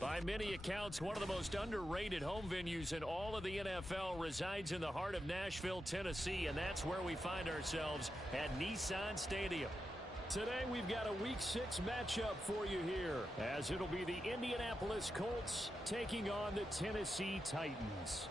By many accounts, one of the most underrated home venues in all of the NFL resides in the heart of Nashville, Tennessee, and that's where we find ourselves at Nissan Stadium. Today, we've got a Week 6 matchup for you here, as it'll be the Indianapolis Colts taking on the Tennessee Titans.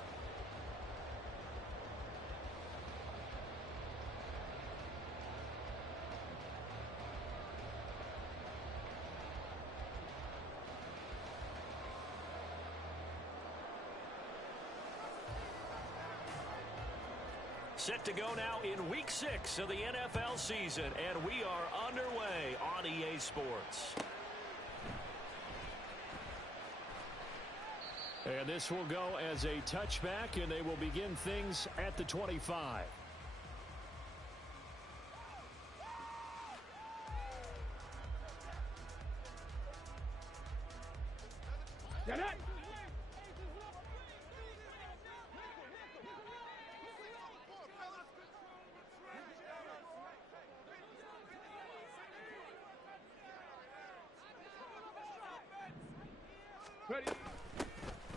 Set to go now in Week 6 of the NFL season, and we are underway on EA Sports. And this will go as a touchback, and they will begin things at the 25. Get it! Ready.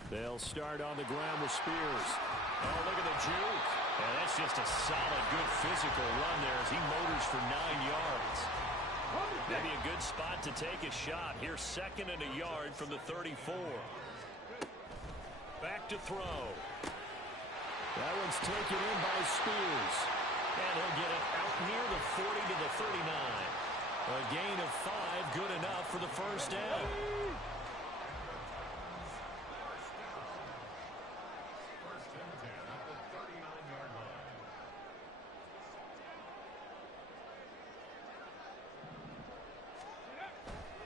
They'll start on the ground with Spears. Oh, look at the juke. And that's just a solid, good physical run there as he motors for 9 yards. Maybe a good spot to take a shot. Here's 2nd and a yard from the 34. Back to throw. That one's taken in by Spears. And he'll get it out near the 40 to the 39. A gain of 5, good enough for the first down.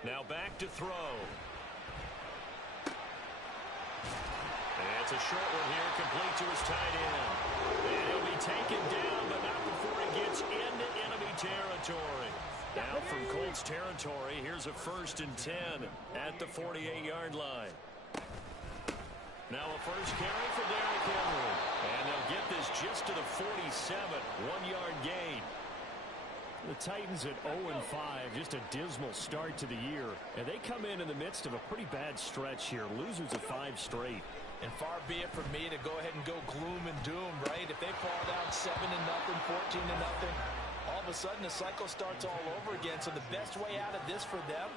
Now back to throw. And it's a short one here, complete to his tight end. And he'll be taken down, but not before he gets into enemy territory. Now from Colts territory, here's a 1st and 10 at the 48-yard line. Now a first carry for Derrick Henry. And they'll get this just to the 47, 1-yard gain. The Titans at 0-5, just a dismal start to the year. And they come in the midst of a pretty bad stretch here, losers of 5 straight. And far be it from me to go ahead and go gloom and doom, right? If they fall down 7-0, 14-0, all of a sudden the cycle starts all over again. So the best way out of this for them,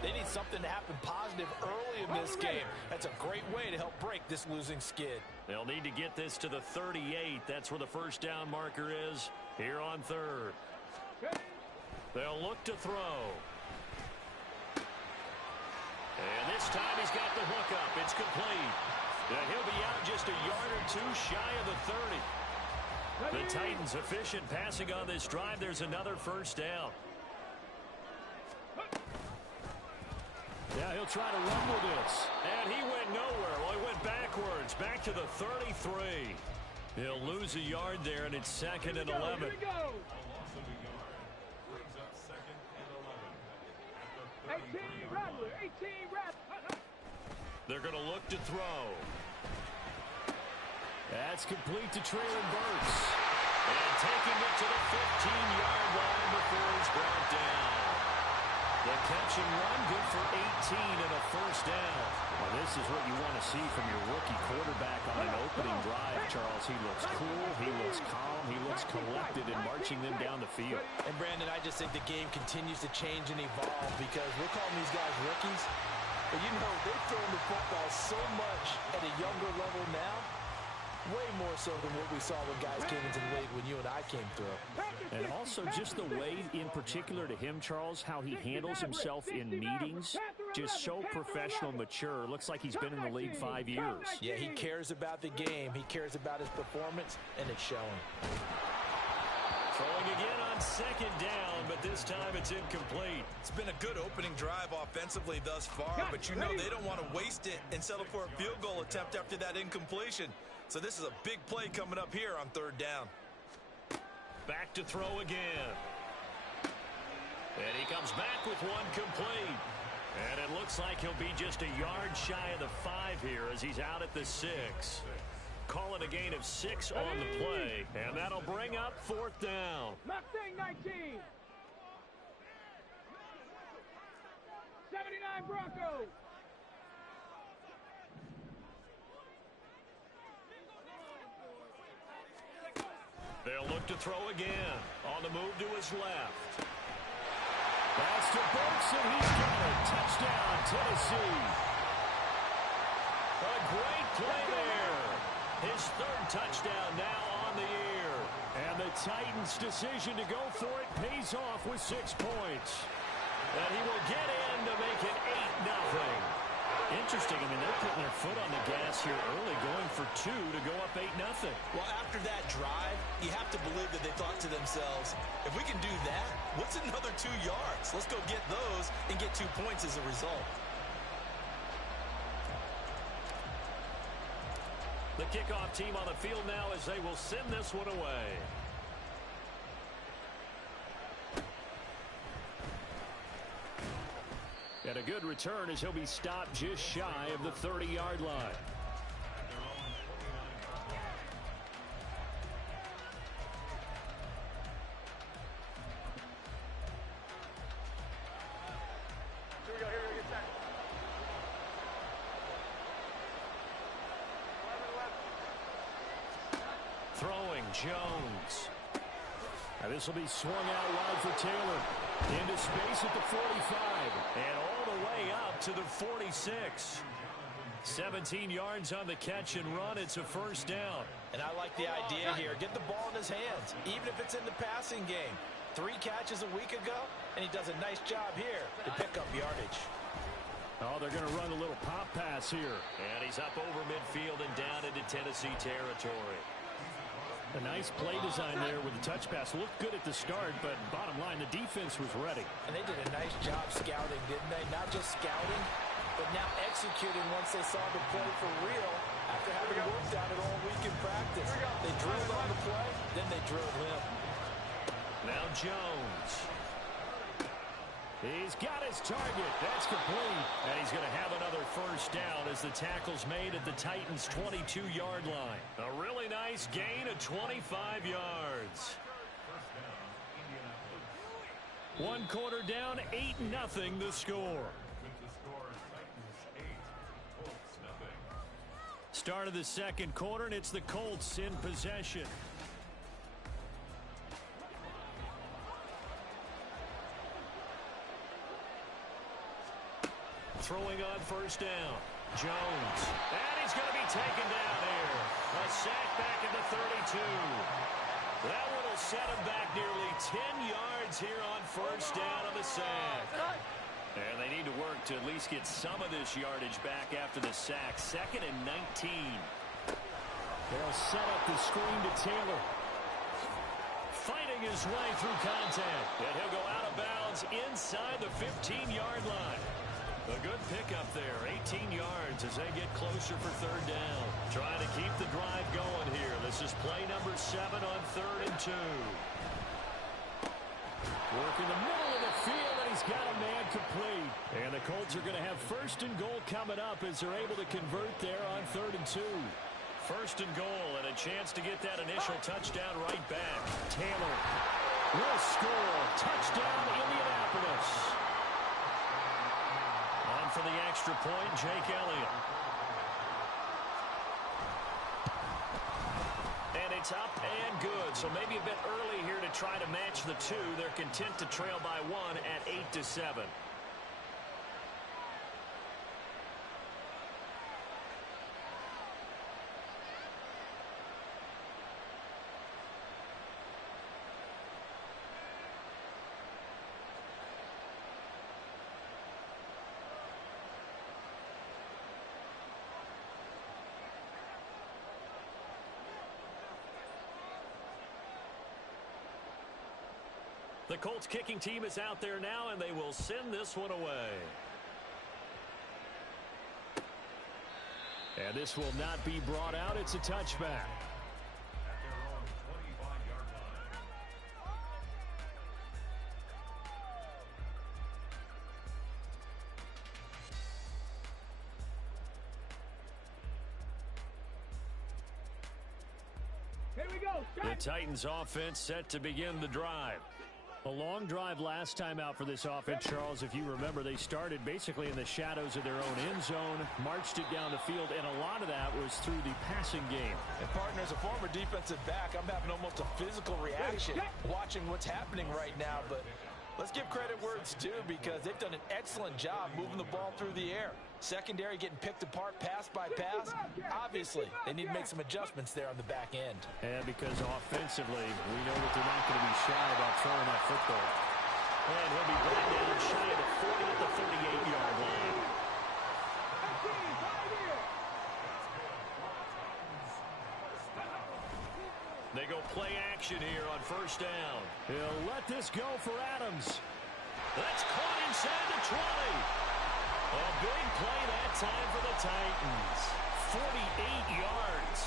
they need something to happen positive early in this game. That's a great way to help break this losing skid. They'll need to get this to the 38. That's where the first down marker is here on 3rd. They'll look to throw. And this time he's got the hook up. It's complete. And he'll be out just a yard or 2 shy of the 30. The Titans efficient passing on this drive. There's another first down. Yeah, he'll try to run with this. And he went nowhere. Well, he went backwards. Back to the 33. He'll lose a yard there, and it's 2nd and 11. 18 Rattler, 18 Rattler. They're going to look to throw. That's complete to Traylon Burks. And taking it to the 15-yard line before he's brought down. The catch and run, good for 18 and a first down. Well, this is what you want to see from your rookie quarterback on an opening drive, Charles. He looks cool, he looks calm, he looks collected in marching them down the field. And, Brandon, I just think the game continues to change and evolve because we're calling these guys rookies. But, you know, they're throwing the football so much at a younger level now. Way more so than what we saw when guys came into the league when you and I came through. And also just the way, in particular to him, Charles, how he handles himself in meetings. Just so professional, mature. Looks like he's been in the league 5 years. Yeah, he cares about the game. He cares about his performance, and it's showing. Throwing again on 2nd down, but this time it's incomplete. It's been a good opening drive offensively thus far, but you know they don't want to waste it and settle for a field goal attempt after that incompletion. So this is a big play coming up here on 3rd down. Back to throw again. And he comes back with one complete. And it looks like he'll be just a yard shy of the 5 here as he's out at the 6. Call it a gain of 6 on the play. And that'll bring up 4th down. Mustang 19. 79 Broncos. up to throw again. On the move to his left. That's to Burks, and he's got it. Touchdown, Tennessee. A great play there. His third touchdown now on the year. And the Titans' decision to go for it pays off with 6 points. And he will get in to make it 8-0. Interesting. I mean, they're putting their foot on the gas here early, going for 2 to go up 8-0. Well, after that drive, you have to believe that they thought to themselves, if we can do that, what's another 2 yards? Let's go get those and get 2 points as a result. The kickoff team on the field now as they will send this one away. And a good return as he'll be stopped just shy of the 30-yard line. Throwing Jones. Now this will be swung out wide for Taylor. Into space at the 45. And all the way up to the 46. 17 yards on the catch and run. It's a first down. And I like the idea here. Get the ball in his hands, even if it's in the passing game. 3 catches a week ago, and he does a nice job here to pick up yardage. Oh, they're going to run a little pop pass here. And he's up over midfield and down into Tennessee territory. A nice play design there with the touch pass. Looked good at the start, but bottom line, the defense was ready. And they did a nice job scouting, didn't they? Not just scouting, but now executing once they saw the play for real after having worked on it all week in practice. They drilled on the play, then they drilled him. Now Jones. He's got his target. That's complete. And he's going to have another first down as the tackle's made at the Titans' 22-yard line. A really nice gain of 25 yards. 1 quarter down, 8-0 the score. Start of the second quarter, and it's the Colts in possession. Throwing on first down. Jones. And he's going to be taken down here. A sack back at the 32. That one will set him back nearly 10 yards here on first down on the sack. And they need to work to at least get some of this yardage back after the sack. 2nd and 19. They'll set up the screen to Taylor. Fighting his way through contact. And he'll go out of bounds inside the 15-yard line. A good pickup there, 18 yards as they get closer for third down. Trying to keep the drive going here. This is play number 7 on 3rd and 2. Work in the middle of the field, and he's got a man complete. And the Colts are going to have 1st and goal coming up as they're able to convert there on 3rd and 2. 1st and goal, and a chance to get that initial touchdown right back. Taylor will score. Touchdown, Indianapolis. On for the extra point, Jake Elliott. And it's up and good. So maybe a bit early here to try to match the 2. They're content to trail by 1 at 8-7. The Colts kicking team is out there now, and they will send this one away. And this will not be brought out. It's a touchback. Here we go. The Titans offense set to begin the drive. A long drive last time out for this offense, Charles. If you remember, they started basically in the shadows of their own end zone, marched it down the field, and a lot of that goes through the passing game. And partner, as a former defensive back, I'm having almost a physical reaction watching what's happening right now. But let's give credit where it's due, because they've done an excellent job moving the ball through the air. Secondary getting picked apart pass by pass. Obviously, they need to make some adjustments there on the back end. And because offensively, we know that they're not going to be shy about throwing that football. And he'll be brought down shy of the 40 at the 38-yard line. They go play action here on first down. He'll let this go for Adams. That's caught inside the 20. A big play that time for the Titans. 48 yards.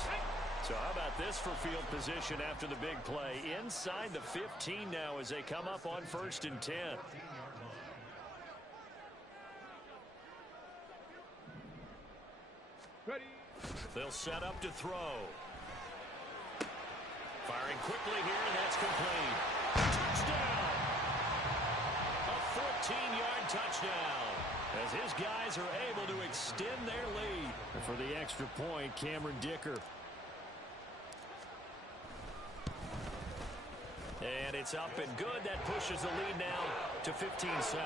So how about this for field position after the big play? Inside the 15 now as they come up on 1st and 10. Ready. They'll set up to throw. Firing quickly here, and that's complete. Touchdown! A 14-yard touchdown, as his guys are able to extend their lead. And for the extra point, Cameron Dicker. And it's up and good. That pushes the lead now to 15-7.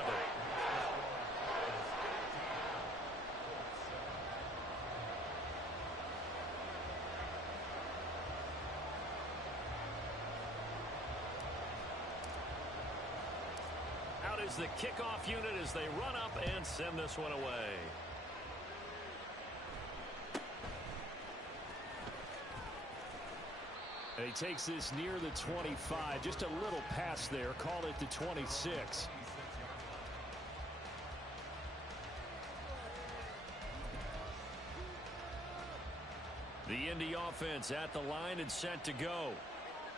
Out is the kickoff unit as they run up and send this one away. And he takes this near the 25. Just a little pass there. Call it the 26. The Indy offense at the line and set to go.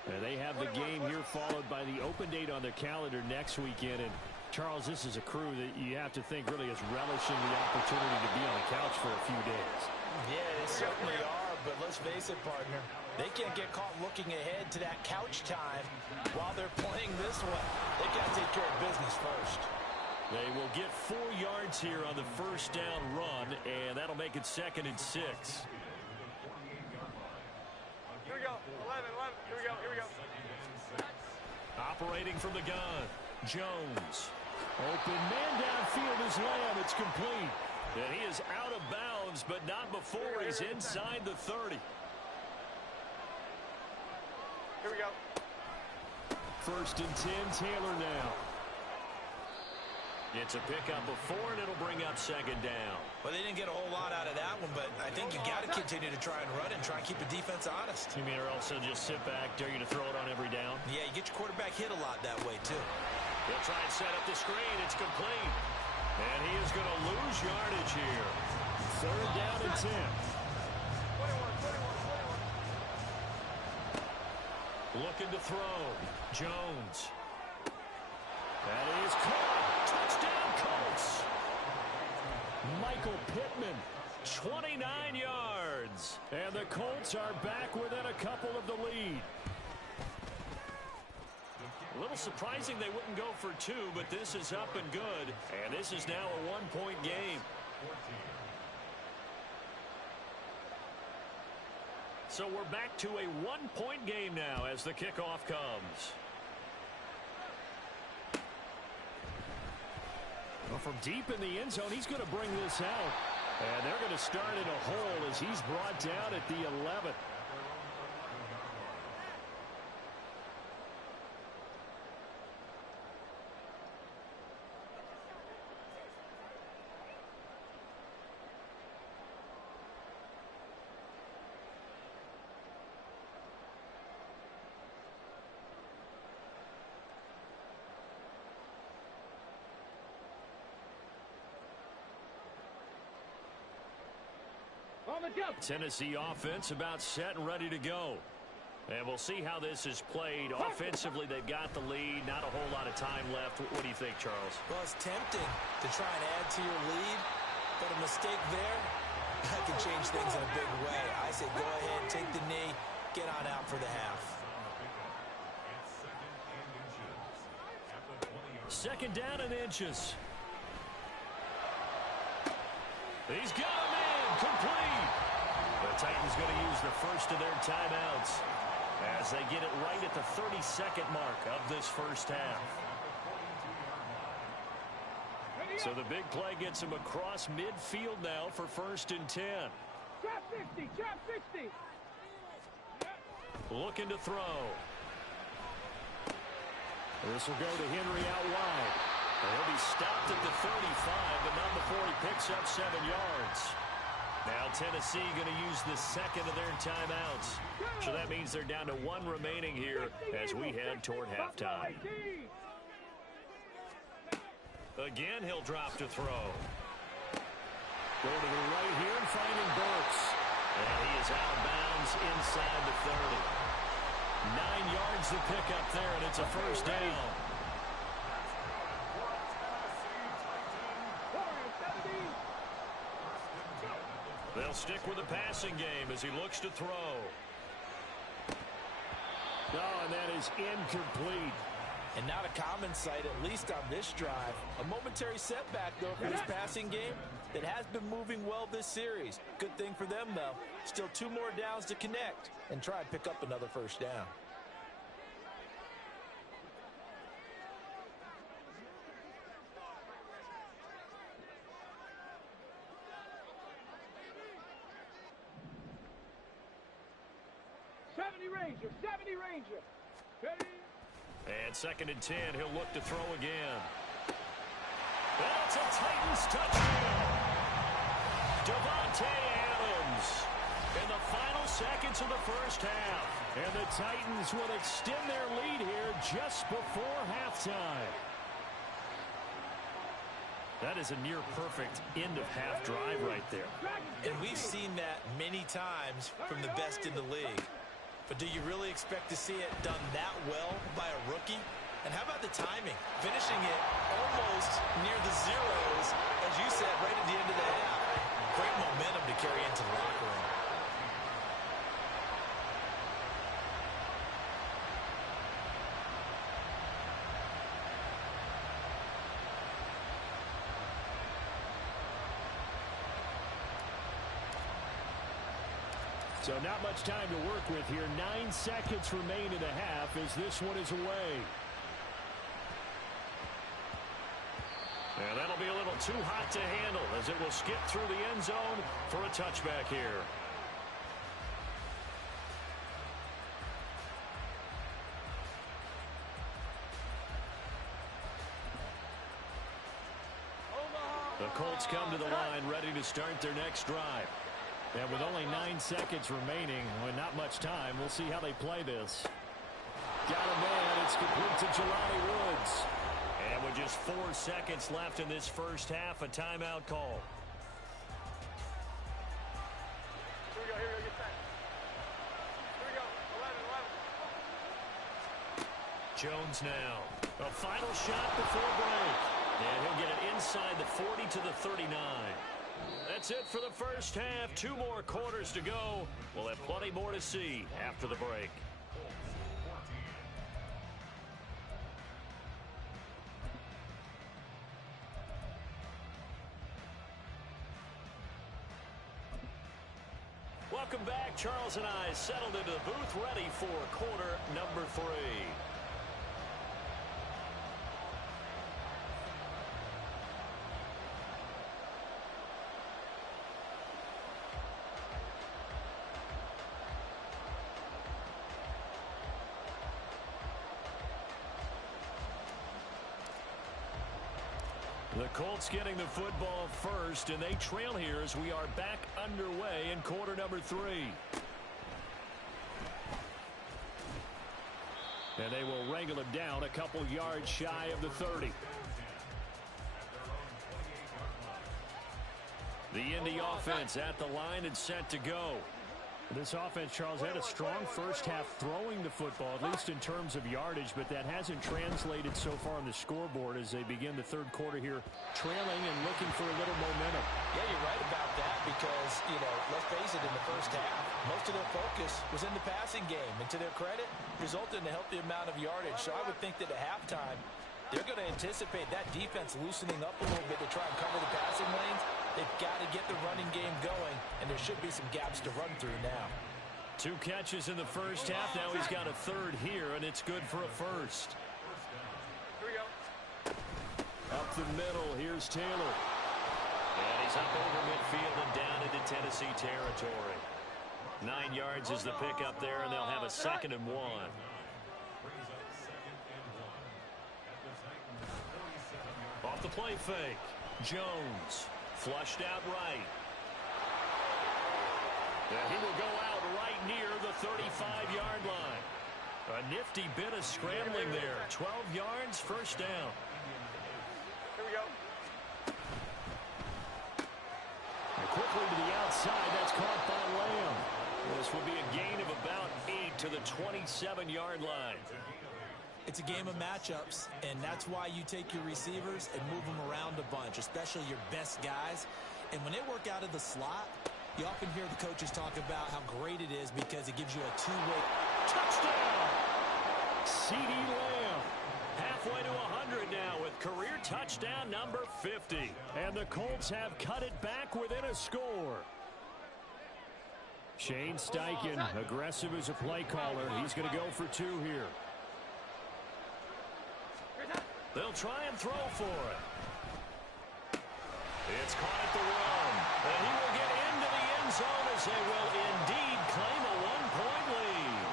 And they have the game here followed by the open date on their calendar next weekend. And Charles, this is a crew that you have to think really is relishing the opportunity to be on the couch for a few days. Yeah, they certainly are, but let's face it, partner. They can't get caught looking ahead to that couch time while they're playing this one. They've got to take care of business first. They will get 4 yards here on the first down run, and that'll make it 2nd and 6. Here we go. 11. Here we go. Operating from the gun, Jones. Open man downfield is Lamb. It's complete. And he is out of bounds, but not before he's inside the 30. Here we go. 1st and 10, Taylor now. It's a pickup before, and it'll bring up 2nd down. Well, they didn't get a whole lot out of that one, but I think you got to continue to try and run and try and keep the defense honest. You mean, or else they'll just sit back, dare you to throw it on every down? Yeah, you get your quarterback hit a lot that way, too. They'll try and set up the screen. It's complete. And he is going to lose yardage here. 3rd down and 10. 21. Looking to throw. Jones. That is caught. Touchdown, Colts. Michael Pittman, 29 yards. And the Colts are back within a couple of the lead. A little surprising they wouldn't go for 2, but this is up and good. And this is now a 1-point game. So we're back to a 1-point game now as the kickoff comes. Well, from deep in the end zone, he's going to bring this out. And they're going to start in a hole as he's brought down at the 11. On the jump. Tennessee offense about set and ready to go. And we'll see how this is played. Offensively, they've got the lead. Not a whole lot of time left. What do you think, Charles? Well, it's tempting to try and add to your lead, but a mistake there, that can change things in a big way. I say go ahead, take the knee, get on out for the half. 2nd down and inches. He's got a man complete. But the Titans going to use the first of their timeouts as they get it right at the 32nd mark of this first half. So the big play gets him across midfield now for 1st and 10. Trap 60, trap 60. Looking to throw. This will go to Henry out wide. He'll be stopped at the 35, but not before he picks up 7 yards. Now Tennessee going to use the second of their timeouts. So that means they're down to 1 remaining here as we head toward halftime. Again, he'll drop to throw. Go to the right here and finding Burks. And he is out of bounds inside the 30. 9 yards to pick up there, and it's a first down. They'll stick with the passing game as he looks to throw. Oh, and that is incomplete. And not a common sight, at least on this drive. A momentary setback, though, for this passing game that has been moving well this series. Good thing for them, though. Still 2 more downs to connect and try and pick up another first down. Ranger, 70 Ranger. Ready? And 2nd and 10, he'll look to throw again. That's a Titans touchdown. Devontae Adams in the final seconds of the first half. And the Titans will extend their lead here just before halftime. That is a near-perfect end-of-half drive right there. And we've seen that many times from the best in the league. But do you really expect to see it done that well by a rookie? And how about the timing? Finishing it almost near the zeros, as you said, right at the end of the half. Great momentum to carry into the locker room. So not much time to work with here. 9 seconds remain in the half as this one is away. And that'll be a little too hot to handle as it will skip through the end zone for a touchback here. The Colts come to the line ready to start their next drive. And with only 9 seconds remaining, with not much time, we'll see how they play this. Got a man. It's complete to Jelani Woods. And with just 4 seconds left in this first half, a timeout call. Here we go, get set. Here we go, 11. Jones now. A final shot before break. And he'll get it inside the 40 to the 39. That's it for the first half. 2 more quarters to go. We'll have plenty more to see after the break. Welcome back. Charles and I settled into the booth ready for quarter number 3. The Colts getting the football first, and they trail here as we are back underway in quarter number 3. And they will wrangle him down a couple yards shy of the 30. The Indy offense at the line and set to go. This offense, Charles, had a strong first half throwing the football, at least in terms of yardage, but that hasn't translated so far on the scoreboard as they begin the third quarter here, trailing and looking for a little momentum. Yeah, you're right about that because, let's face it, in the first half, most of their focus was in the passing game. And to their credit, resulted in a healthy amount of yardage. So I would think that at halftime, they're going to anticipate that defense loosening up a little bit to try and cover the passing lanes They've got to get the running game going, and there should be some gaps to run through now. 2 catches in the first half. Now he's got a third here, and it's good for a first. Here we go. Up the middle, here's Taylor. And he's up over midfield and down into Tennessee territory. 9 yards is the pickup there, and they'll have a 2nd and 1. Off the play fake. Jones flushed out right. And he will go out right near the 35-yard line. A nifty bit of scrambling there. 12 yards, first down. Here we go. And quickly to the outside. That's caught by Lamb. This will be a gain of about 8 to the 27-yard line. It's a game of matchups, and that's why you take your receivers and move them around a bunch, especially your best guys. And when they work out of the slot, you often hear the coaches talk about how great it is because it gives you a two-way Touchdown! C.D. Lamb. Halfway to 100 now with career touchdown number 50. And the Colts have cut it back within a score. Shane Steichen, aggressive as a play caller. He's going to go for 2 here. They'll try and throw for it. It's caught at the run. And he will get into the end zone as they will indeed claim a 1-point lead.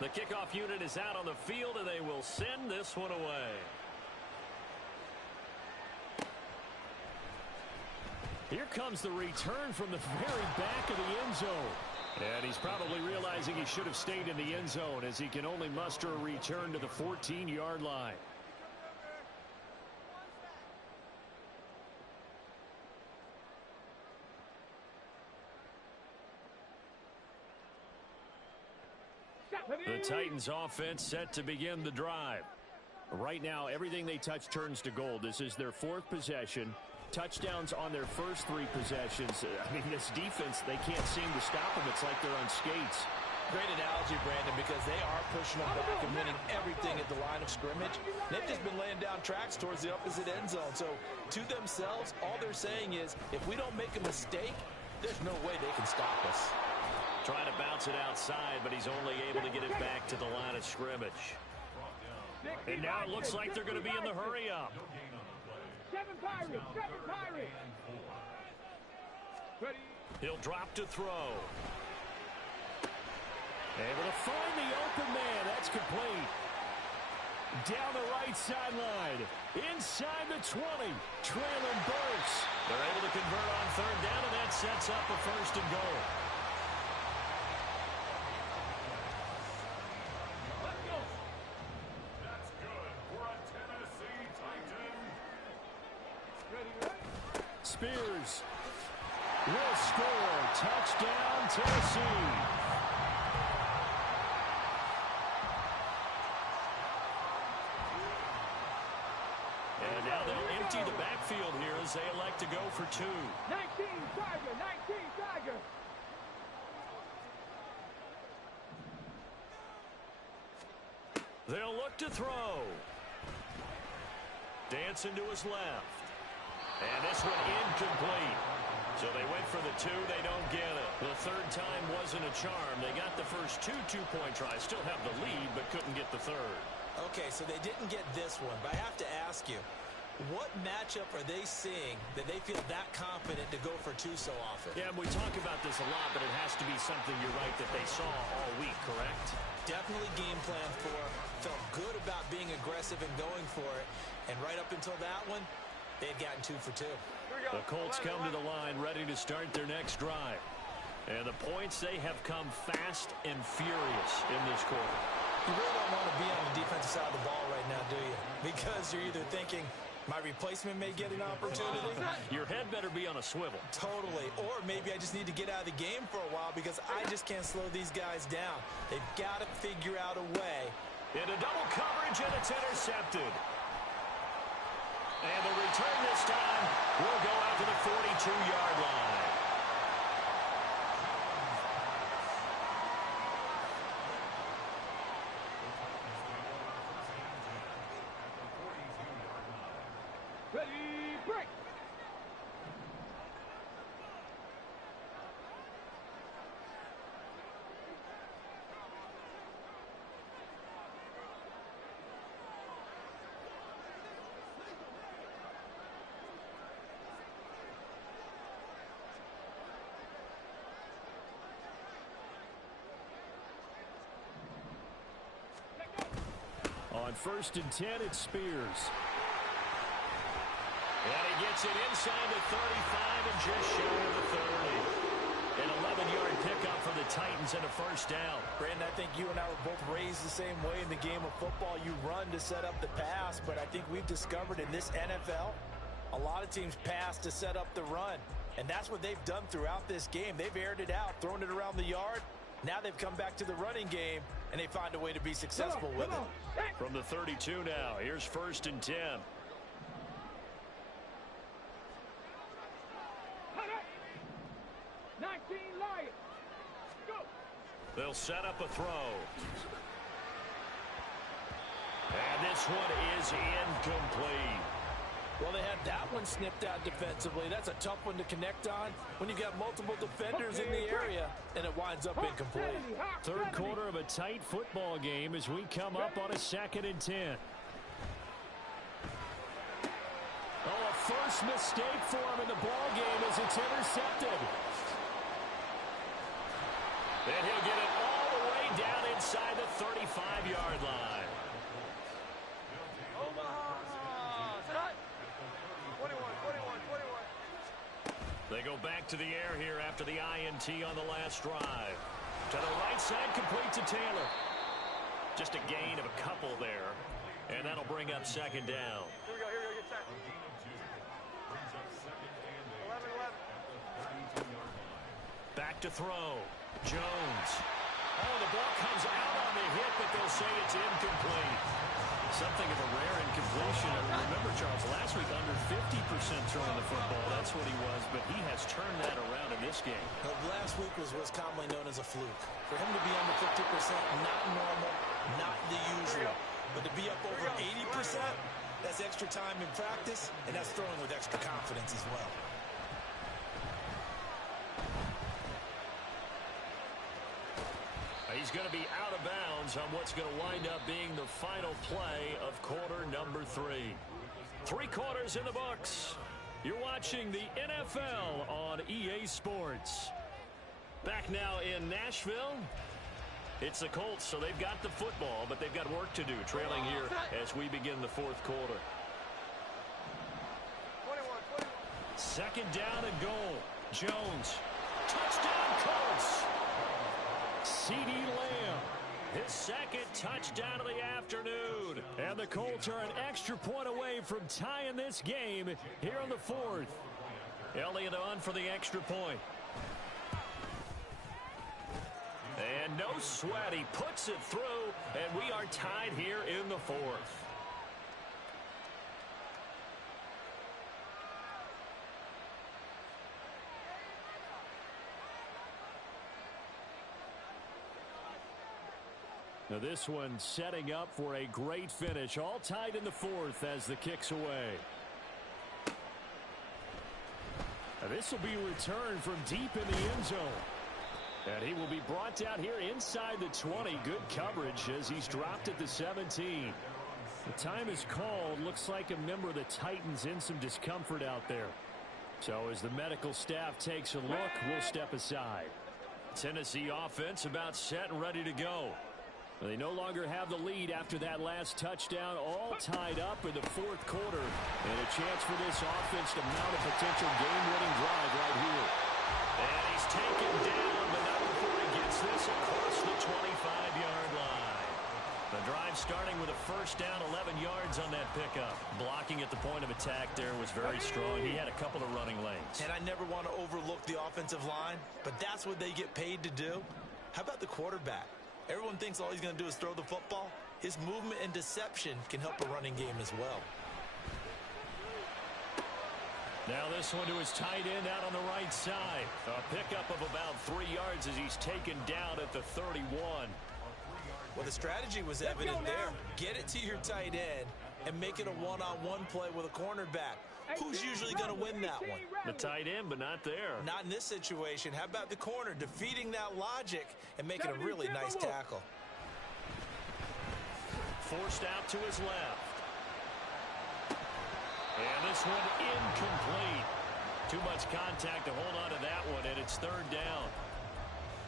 The kickoff unit is out on the field, and they will send this one away. Here comes the return from the very back of the end zone. And he's probably realizing he should have stayed in the end zone as he can only muster a return to the 14-yard line. The Titans offense set to begin the drive. Right now, everything they touch turns to gold. This is their 4th possession. Touchdowns on their first 3 possessions. I mean, this defense, they can't seem to stop them. It's like they're on skates. Great analogy, Brandon, because they are pushing them back and winning everything at the line of scrimmage. They've just been laying down tracks towards the opposite end zone. So, to themselves, all they're saying is, if we don't make a mistake, there's no way they can stop us. Trying to bounce it outside, but he's only able to get it back to the line of scrimmage. And now it looks like they're going to be in the hurry-up. 7 Pirates! 7 Pirates! Ready? He'll drop to throw. Able to find the open man. That's complete. Down the right sideline. Inside the 20. Traylon Burks. They're able to convert on 3rd down, and that sets up a 1st and goal. Spears will score. Touchdown, Tennessee. And now they'll empty the backfield here as they elect to go for 2. 19 Tiger! 19 Tiger! They'll look to throw. Dancing to his left. And this one incomplete. So they went for the 2. They don't get it. The 3rd time wasn't a charm. They got the first 2 two-point tries. Still have the lead, but couldn't get the 3rd. Okay, so they didn't get this one, but I have to ask you, what matchup are they seeing that they feel that confident to go for 2 so often? Yeah, we talk about this a lot, but it has to be something, you're right, that they saw all week, correct? Definitely game plan for. Felt good about being aggressive and going for it. And right up until that one, they had gotten 2 for 2. The Colts come to the line ready to start their next drive. And the points, they have come fast and furious in this quarter. You really don't want to be on the defensive side of the ball right now, do you? Because you're either thinking, my replacement may get an opportunity. Your head better be on a swivel. Totally. Or maybe I just need to get out of the game for a while because I just can't slow these guys down. They've got to figure out a way. Into double coverage, and it's intercepted. And the return this time will go out to the 42-yard line. On 1st and 10, it's Spears. And he gets it inside the 35 and just shy of the 30. An 11-yard pickup for the Titans and a first down. Brandon, I think you and I were both raised the same way in the game of football. You run to set up the pass, but I think we've discovered in this NFL, a lot of teams pass to set up the run. And that's what they've done throughout this game. They've aired it out, thrown it around the yard. Now they've come back to the running game, and they find a way to be successful with it. From the 32 now, here's 1st and 10. They'll set up a throw. And this one is incomplete. Well, they had that one snipped out defensively. That's a tough one to connect on when you've got multiple defenders in the area, and it winds up incomplete. Third quarter of a tight football game as we come up on a 2nd and 10. Oh, a first mistake for him in the ball game as it's intercepted. And he'll get it all the way down inside the 35-yard line. They go back to the air here after the INT on the last drive. To the right side, complete to Taylor. Just a gain of a couple there. And that'll bring up 2nd down. Here we go, get set. 11. Back to throw. Jones. Oh, the ball comes out on the hit, but they'll say it's incomplete. Something of a rare incompletion. I remember, Charles, last week under 50% throwing the football. That's what he was, but he has turned that around in this game. Well, last week was what's commonly known as a fluke. For him to be under 50%, not normal, not the usual. But to be up over 80%, that's extra time in practice, and that's throwing with extra confidence as well. He's going to be out of bounds on what's going to wind up being the final play of quarter number 3. 3 quarters in the books. You're watching the NFL on EA Sports. Back now in Nashville. It's the Colts, so they've got the football, but they've got work to do, trailing here as we begin the 4th quarter. 21. 2nd down and goal. Jones. Touchdown, Colts. CeeDee Lamb, his 2nd touchdown of the afternoon. And the Colts are an extra point away from tying this game here in the 4th. Elliott on for the extra point. And no sweat, he puts it through, and we are tied here in the 4th. Now this one setting up for a great finish. All tied in the 4th as the kick's away. Now this will be returned from deep in the end zone. And he will be brought down here inside the 20. Good coverage as he's dropped at the 17. The time is called. Looks like a member of the Titans in some discomfort out there. So as the medical staff takes a look, we'll step aside. Tennessee offense about set and ready to go. They no longer have the lead after that last touchdown, all tied up in the 4th quarter. And a chance for this offense to mount a potential game-winning drive right here. And he's taken down, but not before he gets this across the 25-yard line. The drive starting with a first down, 11 yards on that pickup. Blocking at the point of attack there was very strong. He had a couple of running lanes. And I never want to overlook the offensive line, but that's what they get paid to do. How about the quarterback? Everyone thinks all he's going to do is throw the football. His movement and deception can help a running game as well. Now this one to his tight end out on the right side. A pickup of about 3 yards as he's taken down at the 31. Well, the strategy was evident there. Get it to your tight end and make it a one-on-one play with a cornerback. Who's usually going to win that one? The tight end, but not there. Not in this situation. How about the corner defeating that logic and making a really nice tackle? Forced out to his left. And this one incomplete. Too much contact to hold on to that one, and it's 3rd down.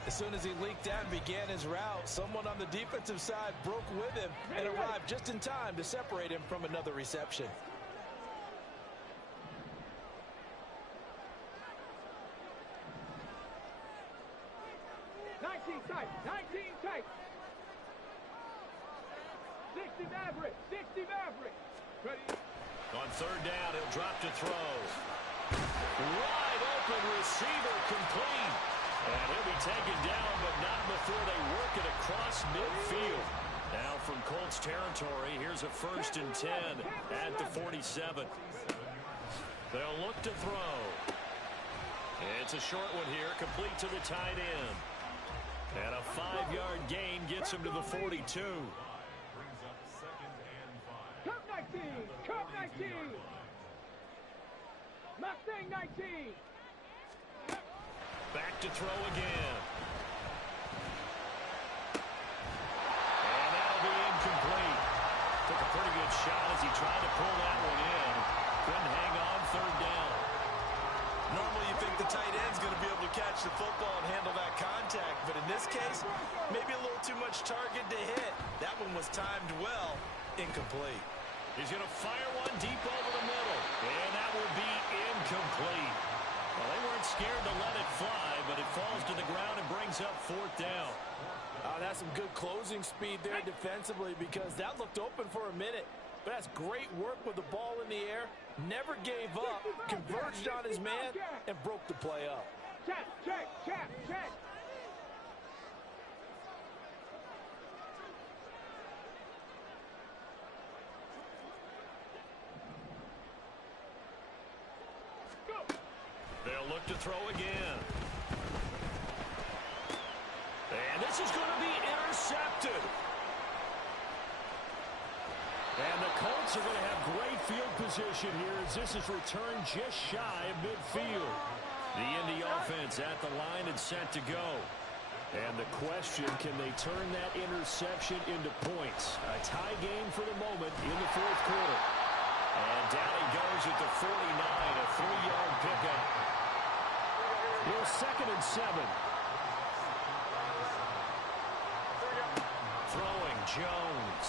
As soon as he leaked out and began his route, someone on the defensive side broke with him and arrived just in time to separate him from another reception. Tight, 19 tight. 60 Maverick, 60 Maverick. Ready. On third down, he'll drop to throw. Wide open receiver complete. And he'll be taken down, but not before they work it across midfield. Now from Colts territory, here's a 1st and 10 at the 47. They'll look to throw. It's a short one here, complete to the tight end. And a 5-yard gain gets him to the 42. Cup 19, Cup 19. Mustang 19. Back to throw again. And that'll be incomplete. Took a pretty good shot as he tried to pull that one in. Couldn't hang on, third down. Normally you think the tight end's going to be able to catch the football and handle that contact, but in this case, maybe a little too much target to hit. That one was timed well, incomplete. He's going to fire one deep over the middle, and that will be incomplete. Well, they weren't scared to let it fly, but it falls to the ground and brings up 4th down. That's some good closing speed there defensively, because that looked open for a minute. But that's great work with the ball in the air. Never gave up, converged on his man, and broke the play up. Check, check, check, check. Go. They'll look to throw again. And this is going to be intercepted. And the Colts are going to have great field position here as this is returned just shy of midfield. The Indy offense at the line and set to go. And the question, can they turn that interception into points? A tie game for the moment in the 4th quarter. And down he goes at the 49, a 3-yard pickup. Here's 2nd and 7. Throwing Jones.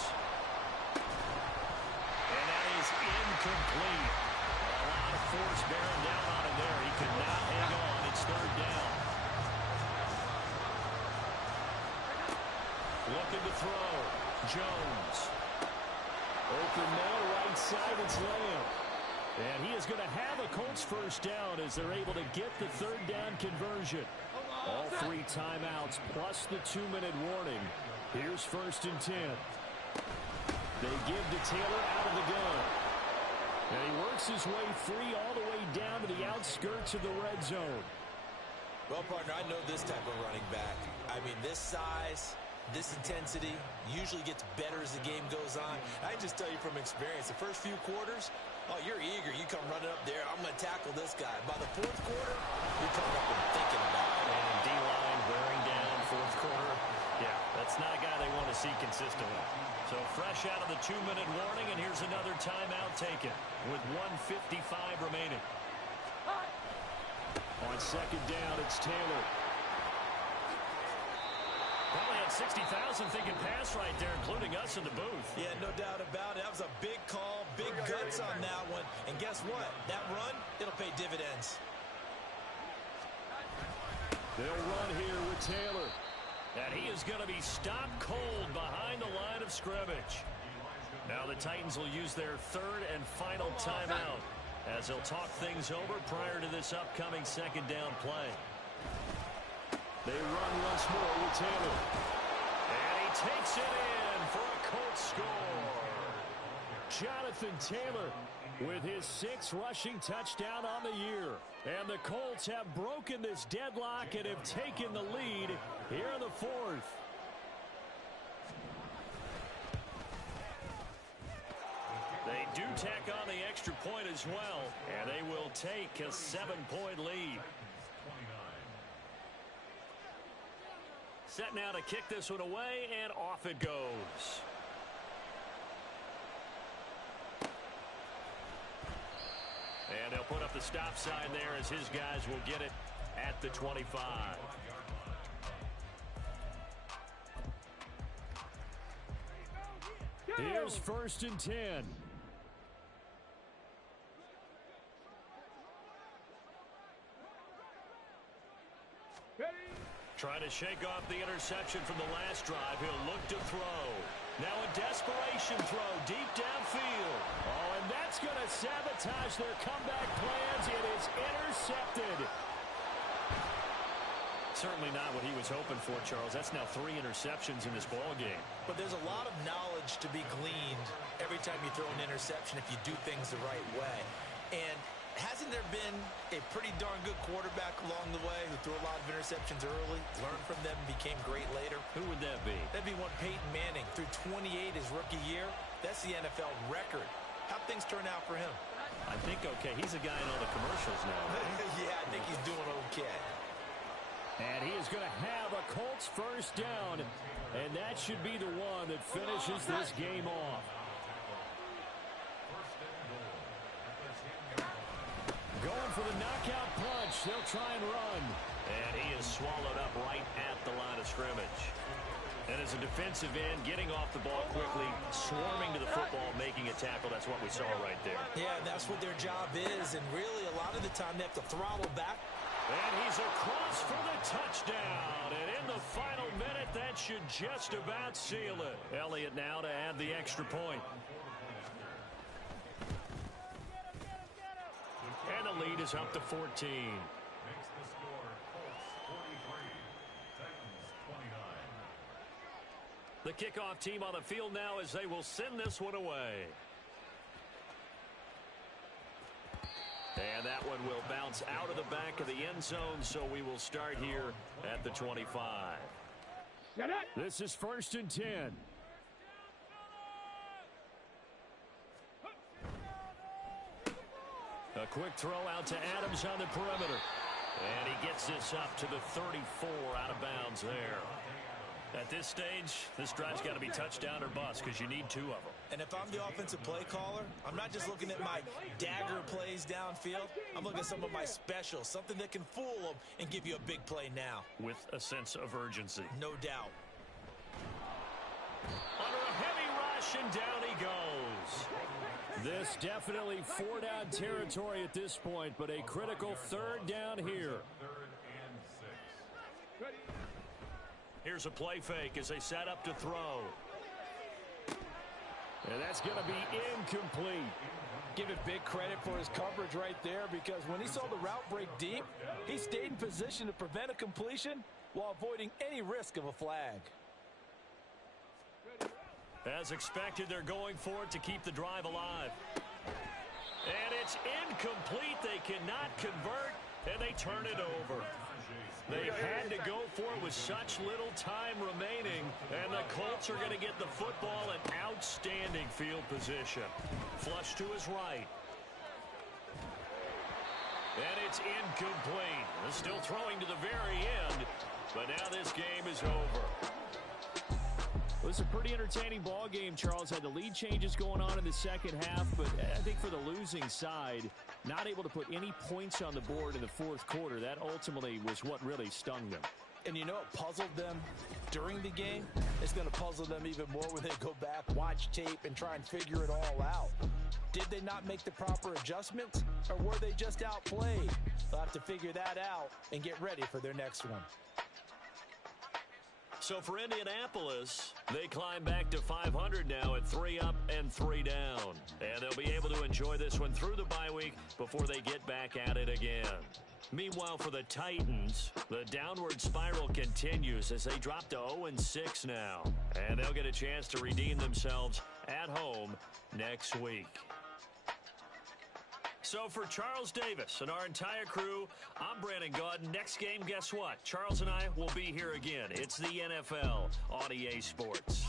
And that is incomplete. A lot of force bearing down on him there. He could not hang on. It's 3rd down. Looking to throw. Jones. Open man, right side, it's Lamb. And he is going to have a Colts 1st down as they're able to get the 3rd down conversion. All 3 timeouts plus the 2-minute warning. Here's 1st and 10. They give to Taylor out of the gun. And he works his way free all the way down to the outskirts of the red zone. Well, partner, I know this type of running back. I mean, this size, this intensity usually gets better as the game goes on. I can just tell you from experience, the first few quarters, oh, you're eager. You come running up there, I'm going to tackle this guy. By the 4th quarter, you're coming up and thinking about it. And D-line wearing down 4th quarter. Yeah, that's not a guy they want to see consistently. So fresh out of the 2-minute warning, and here's another timeout taken with 1:55 remaining. On 2nd down, it's Taylor. Probably had 60,000 thinking pass right there, including us in the booth. Yeah, no doubt about it. That was a big call, big guts on that one. And guess what? That run, it'll pay dividends. They'll run here with Taylor. And he is going to be stopped cold behind the line of scrimmage. Now the Titans will use their 3rd and final timeout as they'll talk things over prior to this upcoming 2nd down play. They run once more with Taylor. And he takes it in for a Colts score. Jonathan Taylor with his 6th rushing touchdown on the year. And the Colts have broken this deadlock and have taken the lead here in the 4th. They do tack on the extra point as well, and they will take a 7-point lead. Set now to kick this one away, and off it goes. And they'll put up the stop sign there as his guys will get it at the 25. Here's 1st and 10. Trying to shake off the interception from the last drive. He'll look to throw. Now a desperation throw deep downfield. Oh, and that's going to sabotage their comeback plans. It is intercepted. Certainly not what he was hoping for, Charles. That's now 3 interceptions in this ball game. But there's a lot of knowledge to be gleaned every time you throw an interception if you do things the right way. And hasn't there been a pretty darn good quarterback along the way who threw a lot of interceptions early, learned from them, and became great later? Who would that be? That'd be one Peyton Manning. Threw 28 his rookie year. That's the NFL record. How'd things turn out for him? I think okay. He's a guy in all the commercials now. Yeah, I think he's doing okay. And he is going to have a Colts 1st down, and that should be the one that finishes this game off. Going for the knockout punch. They'll try and run. And he is swallowed up right at the line of scrimmage. And as a defensive end, getting off the ball quickly, swarming to the football, making a tackle. That's what we saw right there. Yeah, that's what their job is. And really, a lot of the time, they have to throttle back. And he's across for the touchdown. And in the final minute, that should just about seal it. Elliott now to add the extra point. And the lead is up to 14. Makes the score Colts 43, Titans 29. The kickoff team on the field now as they will send this one away. And that one will bounce out of the back of the end zone, so we will start here at the 25. This is 1st and 10. A quick throw out to Adams on the perimeter. And he gets this up to the 34, out of bounds there. At this stage, this drive's got to be touchdown or bust because you need 2 of them. And if I'm the offensive play caller, I'm not just looking at my dagger plays downfield. I'm looking at some of my specials, something that can fool them and give you a big play now. With a sense of urgency. No doubt. Under a heavy rush, and down he goes. This definitely 4-down territory at this point, but a critical 3rd down here. 3rd and 6. Here's a play fake as they set up to throw. And that's going to be incomplete. Give it big credit for his coverage right there, because when he saw the route break deep, he stayed in position to prevent a completion while avoiding any risk of a flag. As expected, they're going for it to keep the drive alive. And it's incomplete. They cannot convert, and they turn it over. They had to go for it with such little time remaining, and the Colts are going to get the football in outstanding field position. Flush to his right. And it's incomplete. They're still throwing to the very end, but now this game is over. It was a pretty entertaining ball game, Charles. Had the lead changes going on in the second half, but I think for the losing side, not able to put any points on the board in the 4th quarter. That ultimately was what really stung them. And you know what puzzled them during the game? It's going to puzzle them even more when they go back, watch tape, and try and figure it all out. Did they not make the proper adjustments, or were they just outplayed? They'll have to figure that out and get ready for their next one. So for Indianapolis, they climb back to 500 now at 3 up and 3 down. And they'll be able to enjoy this one through the bye week before they get back at it again. Meanwhile, for the Titans, the downward spiral continues as they drop to 0-6 now. And they'll get a chance to redeem themselves at home next week. So for Charles Davis and our entire crew, I'm Brandon Gaudin. Next game, guess what? Charles and I will be here again. It's the NFL on EA Sports.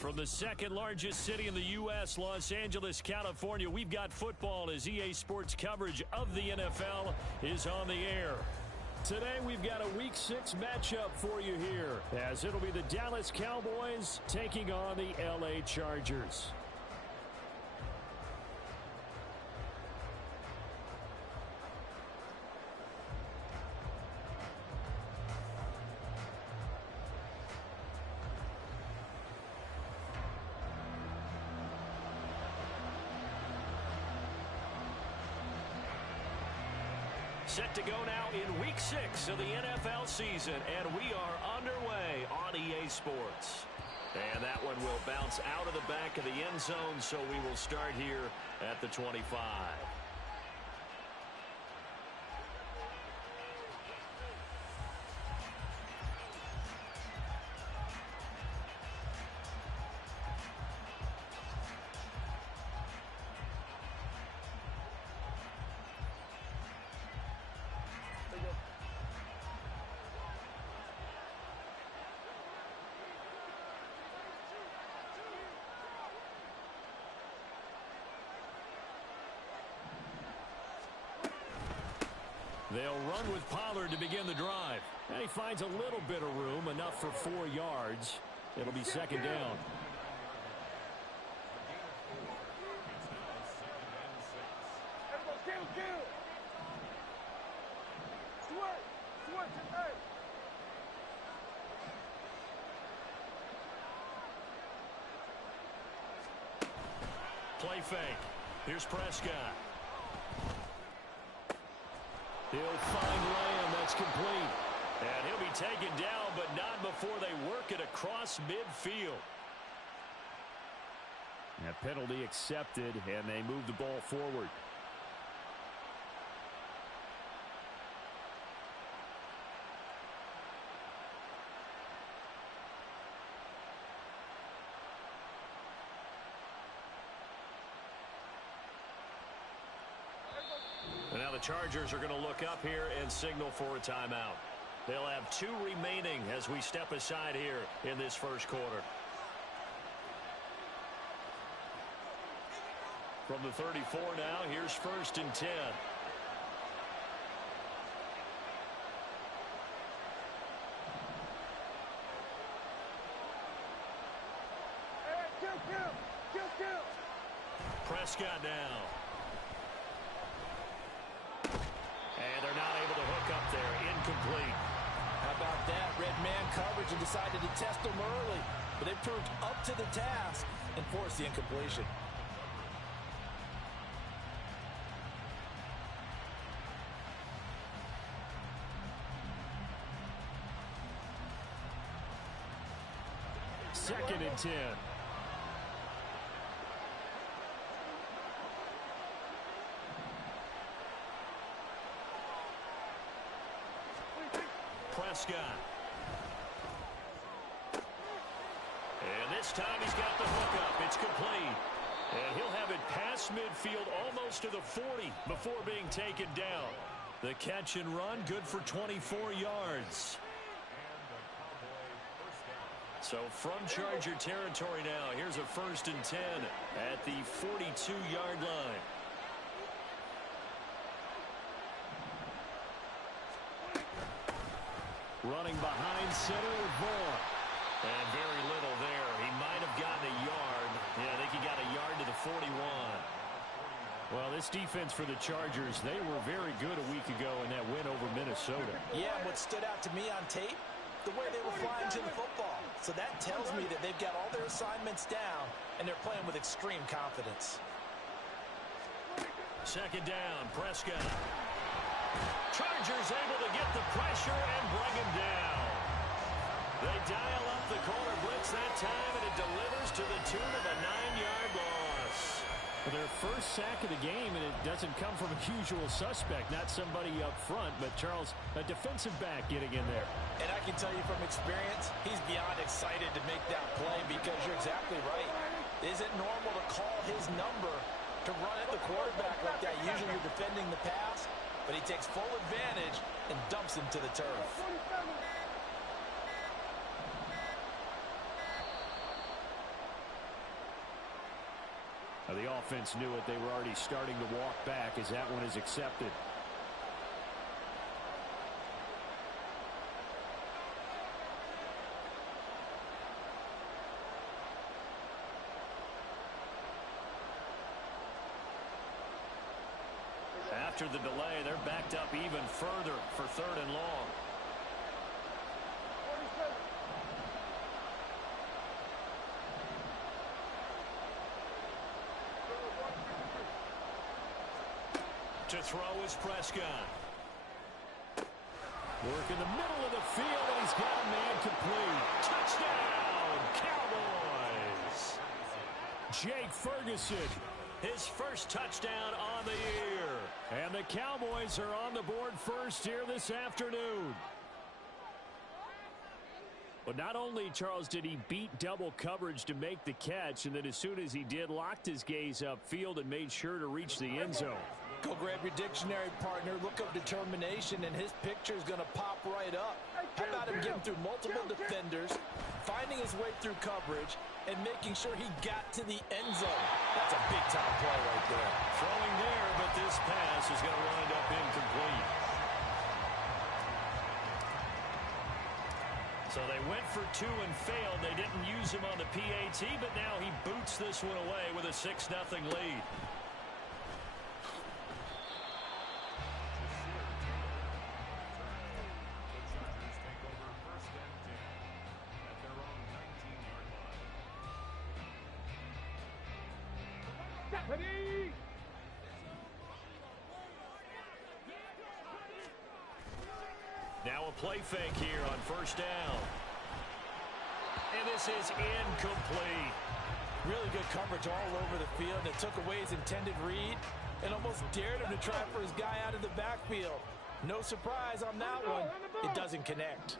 From the second largest city in the U.S., Los Angeles, California, we've got football as EA Sports coverage of the NFL is on the air. Today, we've got a Week 6 matchup for you here, as it'll be the Dallas Cowboys taking on the L.A. Chargers. Set to go now in Week 6 of the NFL season, and we are underway on EA Sports. And that one will bounce out of the back of the end zone, so we will start here at the 25. They'll run with Pollard to begin the drive. And he finds a little bit of room, enough for 4 yards. It'll be second down. Play fake. Here's Prescott. He'll find Lamb. That's complete. And he'll be taken down, but not before they work it across midfield. That penalty accepted, and they move the ball forward. And now the Chargers are going to look up here and signal for a timeout. They'll have 2 remaining as we step aside here in this first quarter. From the 34 now, here's 1st and 10. Prescott now. And they're not able to hook up there. Incomplete. How about that? Red man coverage and decided to test them early. But they proved up to the task and forced the incompletion. Second and 10. Prescott. And this time he's got the hookup. It's complete. And he'll have it past midfield almost to the 40 before being taken down. The catch and run good for 24 yards. So from Charger territory now, here's a 1st and 10 at the 42-yard line. Running behind center with Vaughn. And very little there. He might have gotten a yard. Yeah, I think he got a yard to the 41. Well, this defense for the Chargers, they were very good a week ago in that win over Minnesota. Yeah, what stood out to me on tape, the way they were flying to the football. So that tells me that they've got all their assignments down, and they're playing with extreme confidence. Second down, Prescott. Chargers able to get the pressure and bring him down. They dial up the corner blitz that time, and it delivers to the tune of a 9-yard loss. Their first sack of the game, and it doesn't come from a usual suspect, not somebody up front, but Charles, a defensive back getting in there. And I can tell you from experience, he's beyond excited to make that play because you're exactly right. Is it normal to call his number to run at the quarterback like that? Usually you're defending the pass, but he takes full advantage and dumps him to the turf. The offense knew it. They were already starting to walk back as that one is accepted. After the delay, they're backed up even further for 3rd and long. To throw is Prescott. Work in the middle of the field, and he's got a man complete. Touchdown, Cowboys! Jake Ferguson, his first touchdown on the year. And the Cowboys are on the board first here this afternoon. But not only, Charles, did he beat double coverage to make the catch, and then as soon as he did, locked his gaze upfield and made sure to reach the end zone. Go grab your dictionary, partner. Look up determination, and his picture is going to pop right up. How about him getting through multiple defenders, finding his way through coverage, and making sure he got to the end zone? That's a big-time play right there. Throwing there, but this pass is going to wind up incomplete. So they went for 2 and failed. They didn't use him on the PAT, but now he boots this one away with a 6-0 lead. Now a play fake here on 1st down. And this is incomplete. Really good coverage all over the field. It took away his intended read and almost dared him to try for his guy out of the backfield. No surprise on that one. It doesn't connect.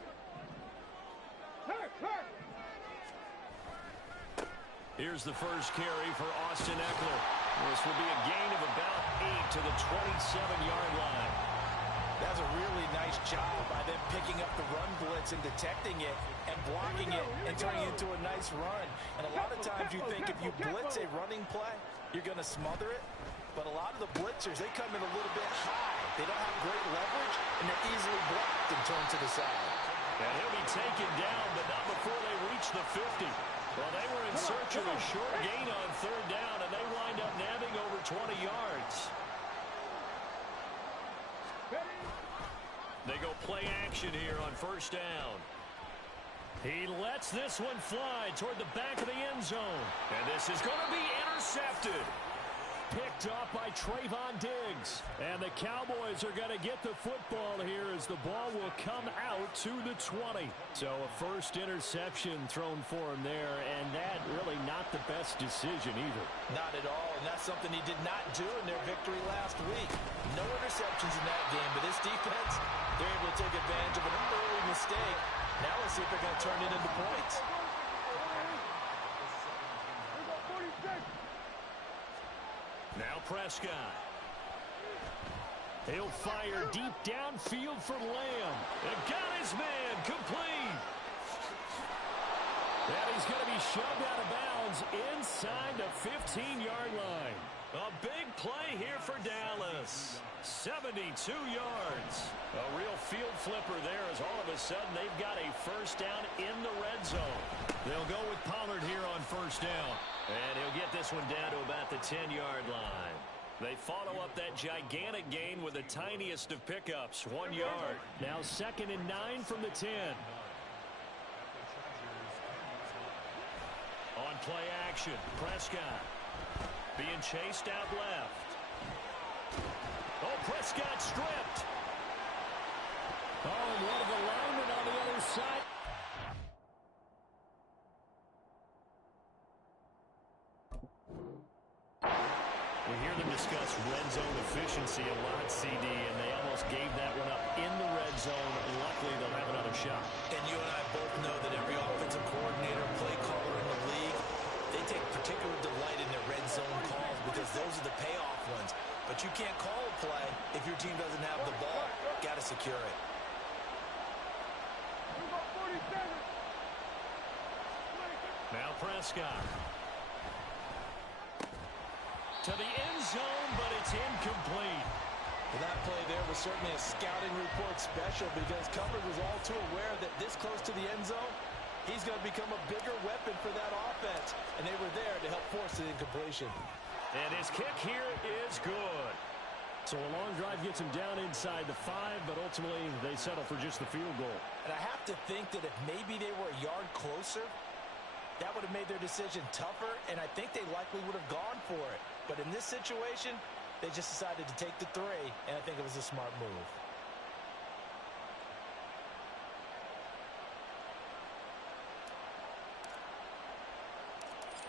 Here's the first carry for Austin Eckler. This will be a gain of about 8 to the 27-yard line. That's a really nice job by them picking up the run blitz and detecting it and blocking it and turning it into a nice run. And a lot of times you think if you blitz a running play, you're going to smother it. But a lot of the blitzers, they come in a little bit high. They don't have great leverage, and they're easily blocked and turned to the side. And he'll be taken down, but not before they reach the 50. Well, they were in search of a short gain on 3rd down, and they wind up nabbing over 20 yards. They go play action here on 1st down. He lets this one fly toward the back of the end zone. And this is going to be intercepted. Picked off by Trayvon Diggs. And the Cowboys are going to get the football here as the ball will come out to the 20. So a first interception thrown for him there, and that really not the best decision either. Not at all, and that's something he did not do in their victory last week. No interceptions in that game, but this defense, they're able to take advantage of an early mistake. Now let's see if they're going to turn it into points. Now Prescott. He'll fire deep downfield for Lamb. And got his man complete. And he's going to be shoved out of bounds inside the 15-yard line. A big play here for Dallas. 72 yards. A real field flipper there as all of a sudden they've got a first down in the red zone. They'll go with Pollard here on 1st down. And he'll get this one down to about the 10-yard line. They follow up that gigantic gain with the tiniest of pickups, 1 yard. Now 2nd and 9 from the 10. On play action, Prescott being chased out left. Oh, Prescott stripped. Oh, and one of the linemen on the other side. We hear them discuss red zone efficiency a lot, CD, and they almost gave that one up in the red zone. Luckily, they'll have another shot. And you and I both know that every offensive coordinator, play caller in the league, they take particular delight in their red zone calls because those are the payoff ones. But you can't call a play if your team doesn't have the ball. Got to secure it. Now Prescott. To the end zone, but it's incomplete. Well, that play there was certainly a scouting report special because coverage was all too aware that this close to the end zone, he's going to become a bigger weapon for that offense. And they were there to help force the incompletion. And his kick here is good. So a long drive gets him down inside the 5, but ultimately they settle for just the field goal. And I have to think that if maybe they were a yard closer, that would have made their decision tougher, and I think they likely would have gone for it. But in this situation, they just decided to take the 3, and I think it was a smart move.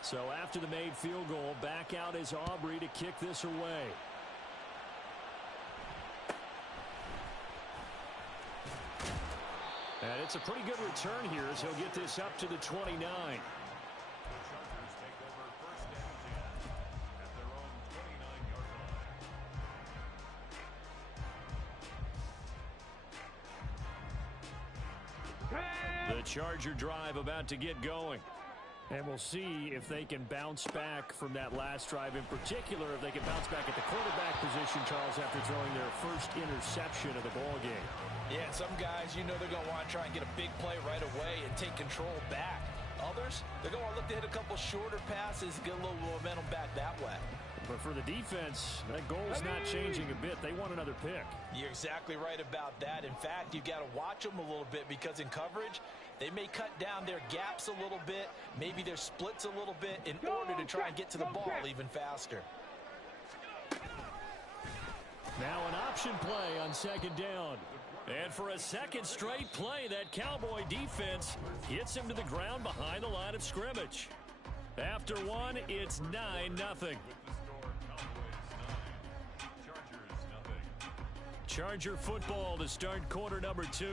So after the made field goal, back out is Aubrey to kick this away. And it's a pretty good return here as he'll get this up to the 29. The Charger drive about to get going. And we'll see if they can bounce back from that last drive. In particular, if they can bounce back at the quarterback position, Charles, after throwing their first interception of the ball game. Yeah, some guys, you know they're going to want to try and get a big play right away and take control back. Others, they're going to want to look to hit a couple shorter passes, get a little momentum back that way. But for the defense, that goal's not changing a bit. They want another pick. You're exactly right about that. In fact, you've got to watch them a little bit because in coverage, they may cut down their gaps a little bit, maybe their splits a little bit in order to try and get to the ball even faster. Now an option play on second down. And for a second straight play, that Cowboy defense gets him to the ground behind the line of scrimmage. After one, it's 9-0. Charger football to start quarter number 2.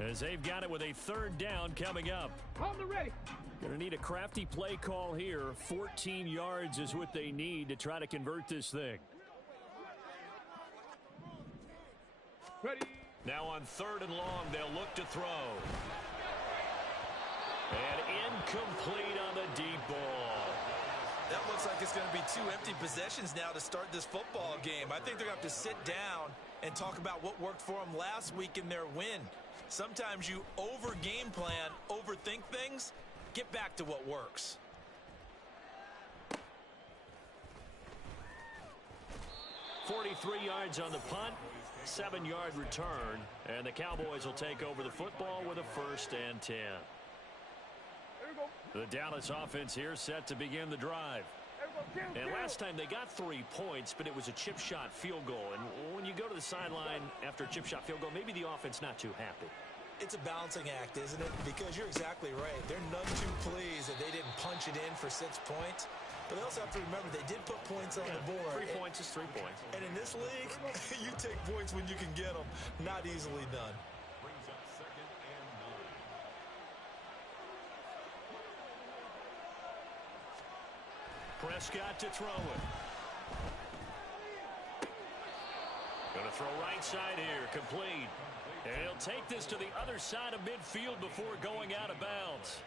As they've got it with a third down coming up. On the ready. Going to need a crafty play call here. 14 yards is what they need to try to convert this thing. Ready. Now on 3rd and long, they'll look to throw. And incomplete on the deep ball. That looks like it's going to be 2 empty possessions now to start this football game. I think they're going to have to sit down and talk about what worked for them last week in their win. Sometimes you over-game plan, overthink things, get back to what works. .43 yards on the punt, 7-yard return, and the Cowboys will take over the football with a 1st and 10. The Dallas offense here set to begin the drive. And last time they got 3 points, but it was a chip shot field goal. And when you go to the sideline after a chip shot field goal, maybe the offense not too happy. It's a balancing act, isn't it? Because you're exactly right. They're none too pleased that they didn't punch it in for 6 points. But they also have to remember they did put points on the board. 3 points is 3 points. And in this league, you take points when you can get them. Not easily done. Brings up 2nd and 9. Prescott to throw it. Going to throw right side here, complete. And he'll take this to the other side of midfield before going out of bounds.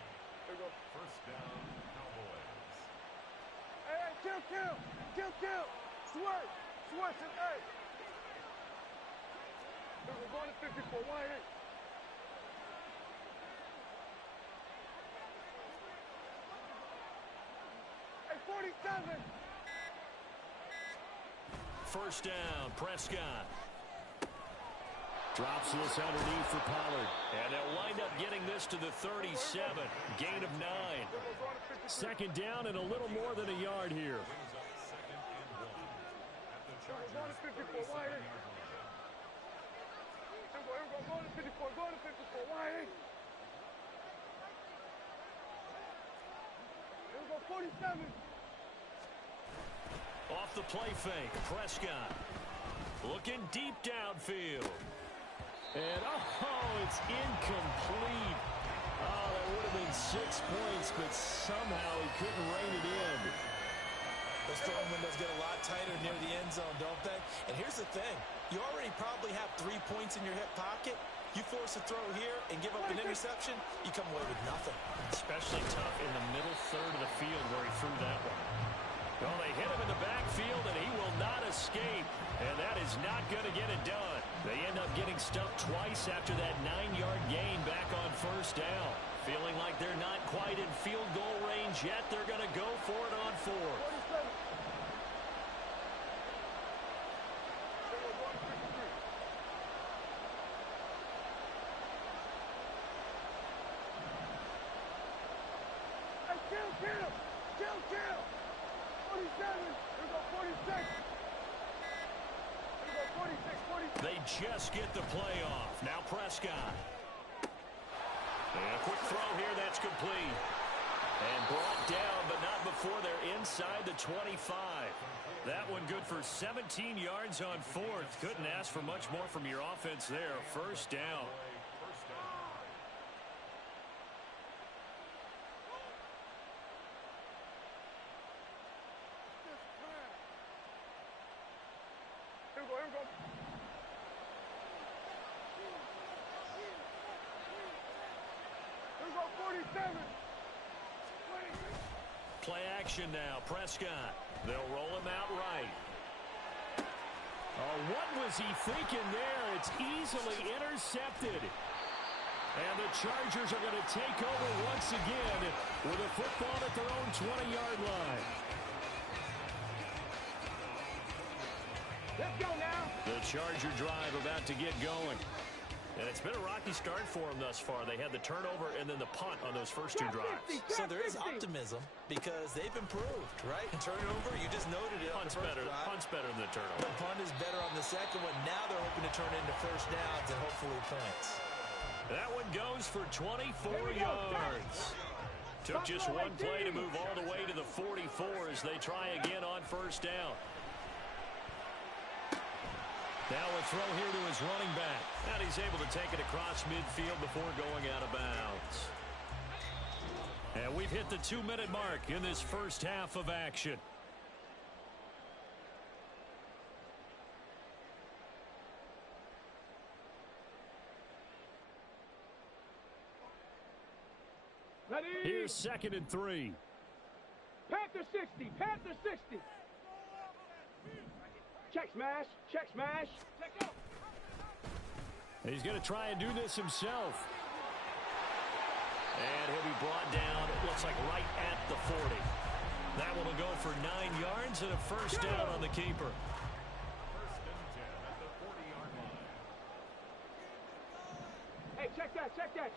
First down, Cowboys. Hey, kill. Swerve to hey. We're going to 54. Why ain't? Hey, 47. First down, Prescott. Drops this underneath for Pollard. And they'll wind up getting this to the 37. Gain of 9. Second down and a little more than a yard here. We're going to 54. Why ain't? We're going to 54. Going to 54. Why ain't? Here we go, 47. Off the play fake, Prescott. Looking deep downfield. And, it's incomplete. Oh, that would have been 6 points, but somehow he couldn't rein it in. Those throwing windows get a lot tighter near the end zone, don't they? And here's the thing. You already probably have 3 points in your hip pocket. You force a throw here and give up an interception, you come away with nothing. Especially tough in the middle third of the field where he threw that one. Well, they hit him in the backfield, and he will not escape. And that is not going to get it done. They end up getting stuffed twice after that 9-yard gain back on first down. Feeling like they're not quite in field goal range yet, they're going to go for it on fourth. Kill! 47! Here we go, 46! Here we go, 46, 46! They just get the play off. Now Prescott. And a quick throw here, that's complete. And brought down, but not before they're inside the 25. That one good for 17 yards on fourth. Couldn't ask for much more from your offense there. First down. Here we go. Here we go, 47! Play action now, Prescott. They'll roll him out right. Oh, what was he thinking there? It's easily intercepted. And the Chargers are going to take over once again with a football at their own 20-yard line. Let's go now! The Charger drive about to get going. And it's been a rocky start for them thus far. They had the turnover and then the punt on those first two drives. So there is optimism because they've improved, right? Turnover, you just noted it. Punt's better than the turnover. The punt is better on the second one. Now they're hoping to turn it into first downs and hopefully points. That one goes for 24 yards. Took just one play to move all the way to the 44 as they try again on first down. Now a throw here to his running back. And he's able to take it across midfield before going out of bounds. And we've hit the 2-minute mark in this first half of action. Ready? Here's 2nd and 3. Panther 60! Panther 60! Check smash! Check smash! He's going to try and do this himself. And he'll be brought down, it looks like right at the 40. That one will go for 9 yards and a first down on the keeper. First and 10 at the 40-yard line. Hey, check that!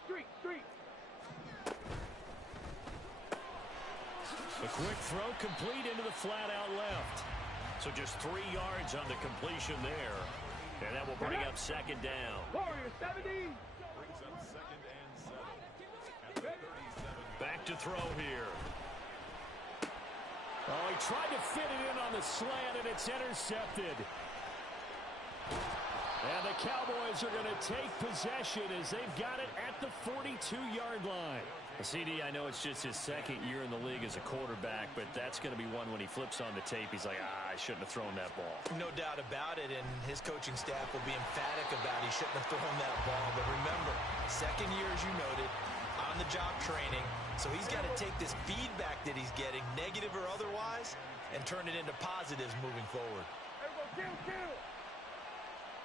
Street! A quick throw complete into the flat out left. So just 3 yards on the completion there. And that will bring up second down. Warrior 70! Brings up 2nd and 7 at the 37. Back to throw here. Oh, he tried to fit it in on the slant, and it's intercepted. And the Cowboys are going to take possession as they've got it at the 42-yard line. CD, I know it's just his second year in the league as a quarterback, but that's going to be one when he flips on the tape. He's like, I shouldn't have thrown that ball. No doubt about it, and his coaching staff will be emphatic about he shouldn't have thrown that ball. But remember, second year, as you noted, on-the-job training, so he's got to take this feedback that he's getting, negative or otherwise, and turn it into positives moving forward. Everyone, kill!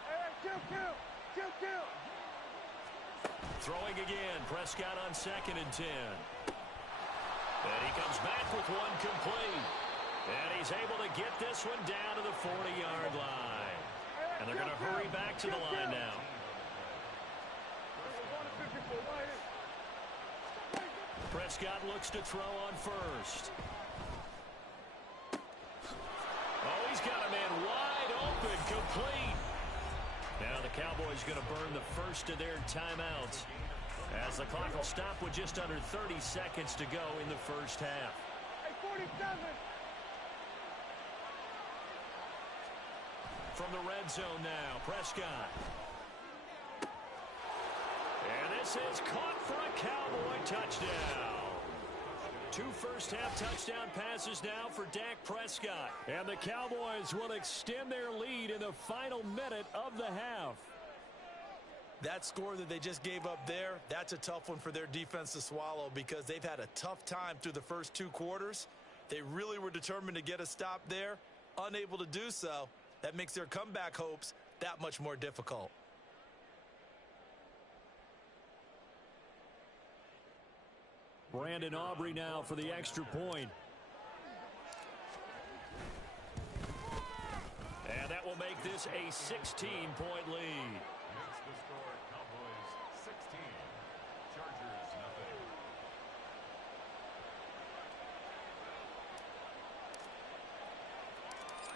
Hey, kill! Throwing again, Prescott on 2nd and 10. And he comes back with one complete. And he's able to get this one down to the 40-yard line. And they're going to hurry back to the line now. Prescott looks to throw on first. Oh, he's got a man wide open, complete. Now the Cowboys going to burn the first of their timeouts as the clock will stop with just under 30 seconds to go in the first half. Hey, 47! From the red zone now, Prescott. And this is caught for a Cowboy touchdown. 2 first-half touchdown passes now for Dak Prescott. And the Cowboys will extend their lead in the final minute of the half. That score that they just gave up there, that's a tough one for their defense to swallow because they've had a tough time through the first 2 quarters. They really were determined to get a stop there, unable to do so. That makes their comeback hopes that much more difficult. Brandon Aubrey now for the extra point. And that will make this a 16-point lead. Makes the score Cowboys 16, Chargers nothing.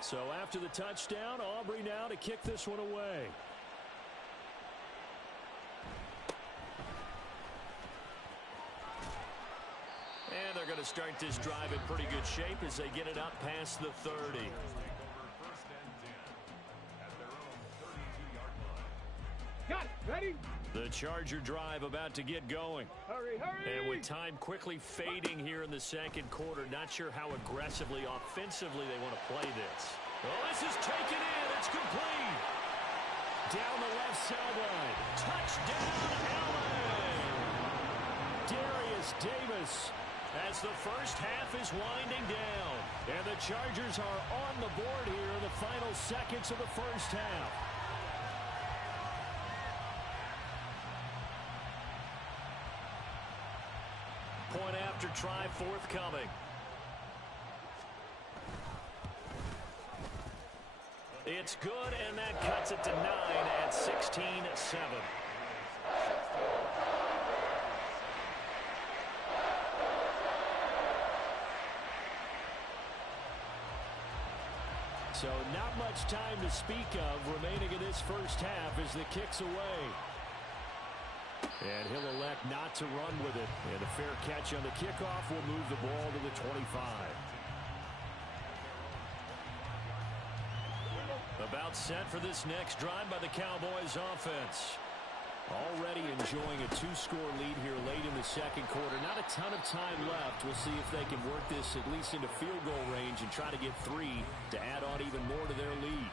So after the touchdown, Aubrey now to kick this one away. And they're going to start this drive in pretty good shape as they get it up past the 30. Take over first and 10 at their own 32-yard line. Got it. Ready? The Charger drive about to get going. Hurry, hurry. And with time quickly fading here in the second quarter, not sure how aggressively, offensively they want to play this. Oh, this is taken in. It's complete. Down the left sideline. Touchdown, LA. Darius Davis as the first half is winding down. And the Chargers are on the board here in the final seconds of the first half. Point after try forthcoming. It's good, and that cuts it to 9 at 16-7. So not much time to speak of remaining in this first half as the kick's away. And he'll elect not to run with it. And a fair catch on the kickoff will move the ball to the 25. About set for this next drive by the Cowboys offense. Already enjoying a 2-score lead here late in the second quarter. Not a ton of time left. We'll see if they can work this at least into field goal range and try to get 3 to add on even more to their lead.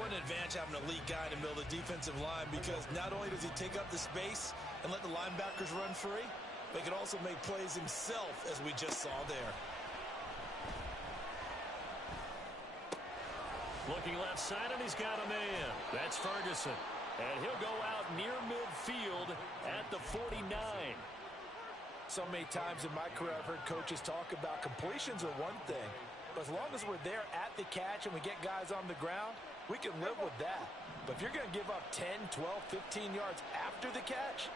What an advantage having an elite guy in the middle of the defensive line, because not only does he take up the space and let the linebackers run free, but he can also make plays himself, as we just saw there. Looking left side, and he's got a man. That's Ferguson. And he'll go out near midfield at the 49. So many times in my career, I've heard coaches talk about completions are one thing, but as long as we're there at the catch and we get guys on the ground, we can live with that. But if you're going to give up 10, 12, 15 yards after the catch,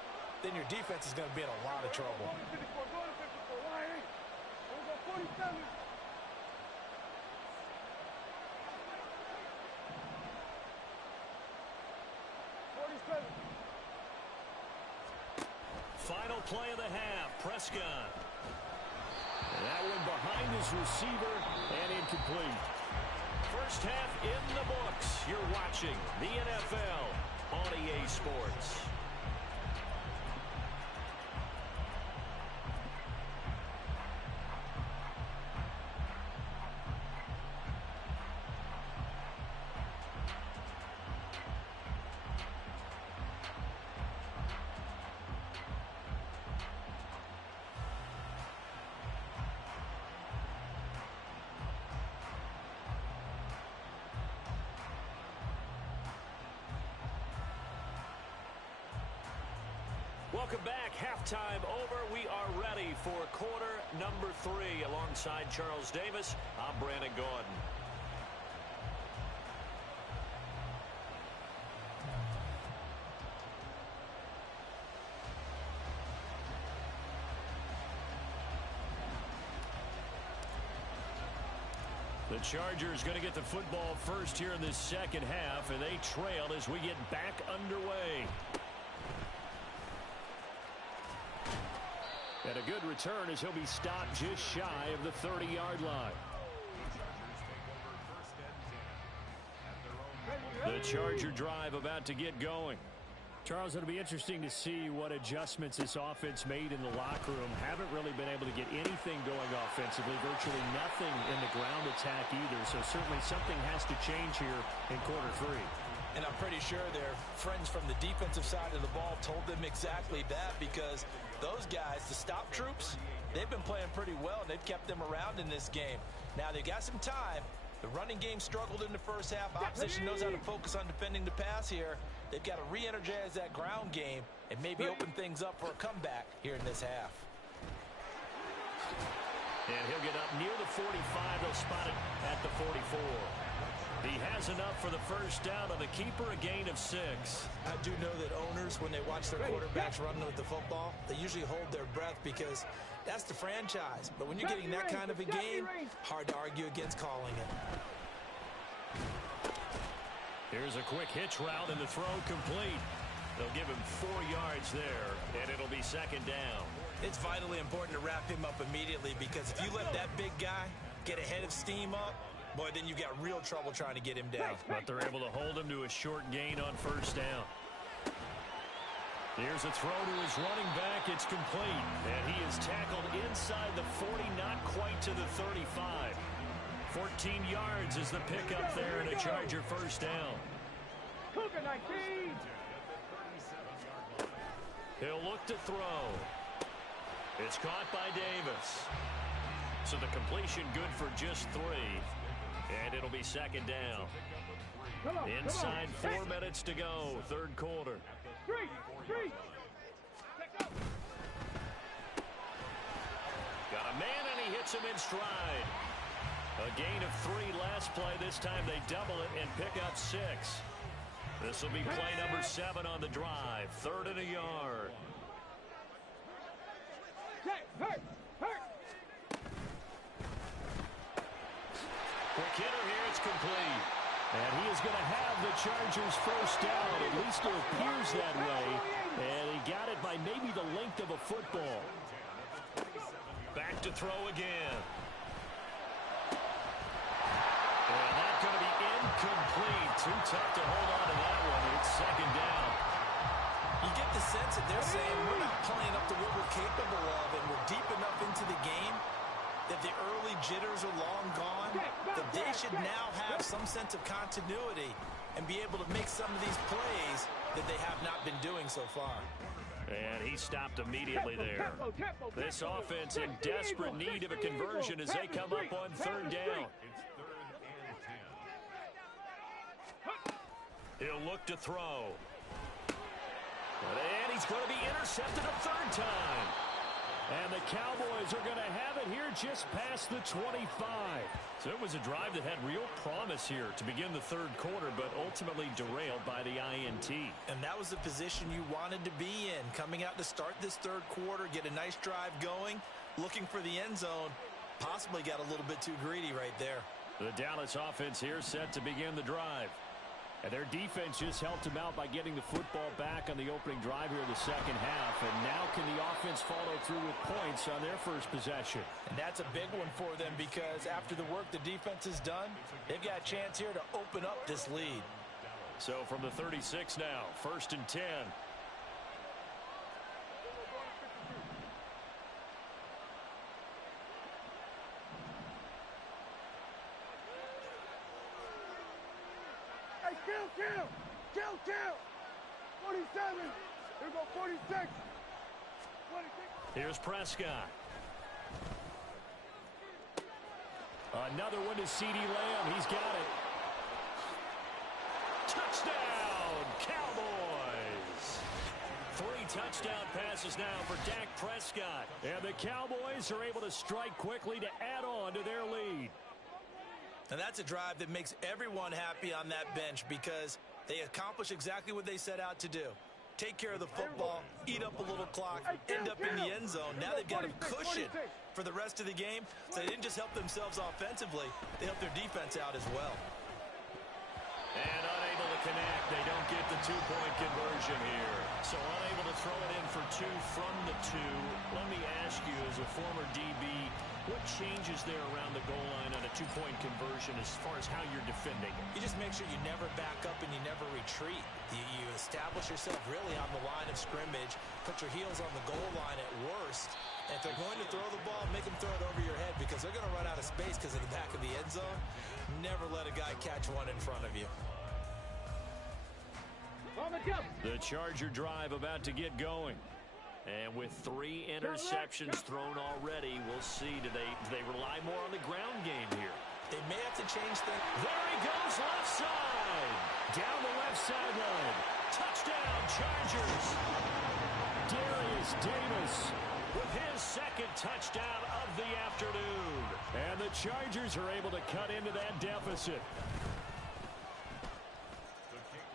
then your defense is going to be in a lot of trouble. Go to 54, go to 54. Why ain't? We'll go 47. Final play of the half, Prescott. That one behind his receiver and incomplete. First half in the books. You're watching the NFL on EA Sports. Welcome back. Halftime over. We are ready for quarter number 3. Alongside Charles Davis, I'm Brandon Gordon. The Chargers going to get the football first here in this second half, and they trail as we get back underway. And a good return as he'll be stopped just shy of the 30-yard line. The Charger drive about to get going. Charles, it'll be interesting to see what adjustments this offense made in the locker room. Haven't really been able to get anything going offensively, virtually nothing in the ground attack either. So certainly something has to change here in quarter 3. And I'm pretty sure their friends from the defensive side of the ball told them exactly that, because those guys, the stop troops, They've been playing pretty well. They've kept them around in this game. Now, they got some time. The running game struggled in the first half. Opposition knows how to focus on defending the pass here. They've got to re-energize that ground game and maybe open things up for a comeback here in this half. And he'll get up near the 45. They'll spot it at the 44. He has enough for the first down on the keeper, a gain of 6. I do know that owners, when they watch their quarterbacks running with the football, they usually hold their breath because that's the franchise. But when you're getting that kind of a game, hard to argue against calling it. Here's a quick hitch route and the throw complete. They'll give him 4 yards there, and it'll be second down. It's vitally important to wrap him up immediately because if you let that big guy get a head of steam up, boy, then you've got real trouble trying to get him down. But they're able to hold him to a short gain on first down. Here's a throw to his running back. It's complete. And he is tackled inside the 40, not quite to the 35. 14 yards is the pickup there and a Charger first down. He'll look to throw. It's caught by Davis. So the completion good for just 3. And it'll be second down. Inside 4 minutes to go, third quarter. Got a man and he hits him in stride. A gain of 3 last play. This time they double it and pick up 6. This will be play number 7 on the drive. 3rd and a yard. Quick hitter here, it's complete. And he is going to have the Chargers first down. At least it appears that way. And he got it by maybe the length of a football. Back to throw again. And that's going to be incomplete. Too tough to hold on to that one. It's second down. You get the sense that they're saying we're not playing up to what we're capable of, and we're deep enough into the game that the early jitters are long gone, that they should now have some sense of continuity and be able to make some of these plays that they have not been doing so far. And he stopped immediately there. This offense in desperate need of a conversion as they come up on 3rd down. He'll look to throw. And he's going to be intercepted a 3rd time. And the Cowboys are going to have it here just past the 25. So it was a drive that had real promise here to begin the 3rd quarter, but ultimately derailed by the INT. And that was the position you wanted to be in, coming out to start this 3rd quarter, get a nice drive going, looking for the end zone. Possibly got a little bit too greedy right there. The Dallas offense here set to begin the drive. And their defense just helped them out by getting the football back on the opening drive here in the second half. And now can the offense follow through with points on their first possession? And that's a big one for them because after the work the defense has done, they've got a chance here to open up this lead. So from the 36 now, 1st and 10. Kill! 47! Here go 46! 26! Here's Prescott. Another one to CeeDee Lamb. He's got it. Touchdown, Cowboys! 3 touchdown passes now for Dak Prescott. And the Cowboys are able to strike quickly to add on to their lead. And that's a drive that makes everyone happy on that bench because they accomplish exactly what they set out to do. Take care of the football, eat up a little clock, end up in the end zone. Now they've got a cushion for the rest of the game. So they didn't just help themselves offensively, they helped their defense out as well. And unable to connect. They don't get the 2-point conversion here. So unable to throw it in for 2 from the 2. Let me ask you, as a former DB, what changes there around the goal line on a 2-point conversion as far as how you're defending it? You just make sure you never back up and you never retreat. You establish yourself really on the line of scrimmage, put your heels on the goal line at worst. And if they're going to throw the ball, make them throw it over your head because they're going to run out of space because of the back of the end zone. Never let a guy catch one in front of you. The Charger drive about to get going. And with 3 interceptions thrown already, we'll see. Do they rely more on the ground game here? They may have to change things. There he goes, left side. Down the left sideline. Touchdown, Chargers. Darius Davis with his second touchdown of the afternoon. And the Chargers are able to cut into that deficit.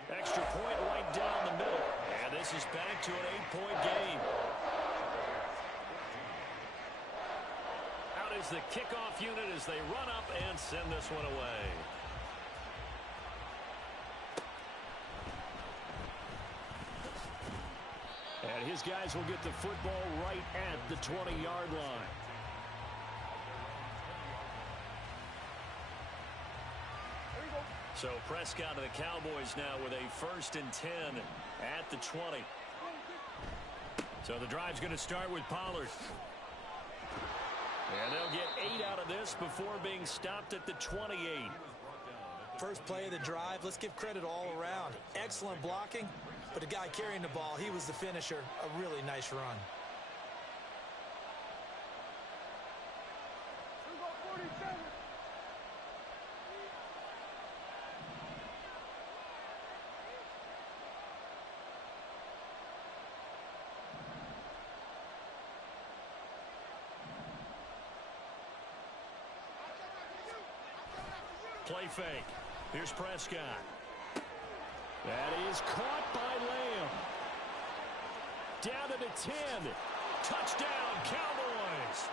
Extra point right down the middle. And this is back to an 8-point game. Out is the kickoff unit as they run up and send this one away. And his guys will get the football right at the 20-yard line. So Prescott and the Cowboys now with a 1st and 10 at the 20. So the drive's going to start with Pollard. And they'll get 8 out of this before being stopped at the 28. First play of the drive, let's give credit all around. Excellent blocking, but the guy carrying the ball, he was the finisher. A really nice run. Play fake. Here's Prescott. That is caught by Lamb. Down to the 10. Touchdown, Cowboys.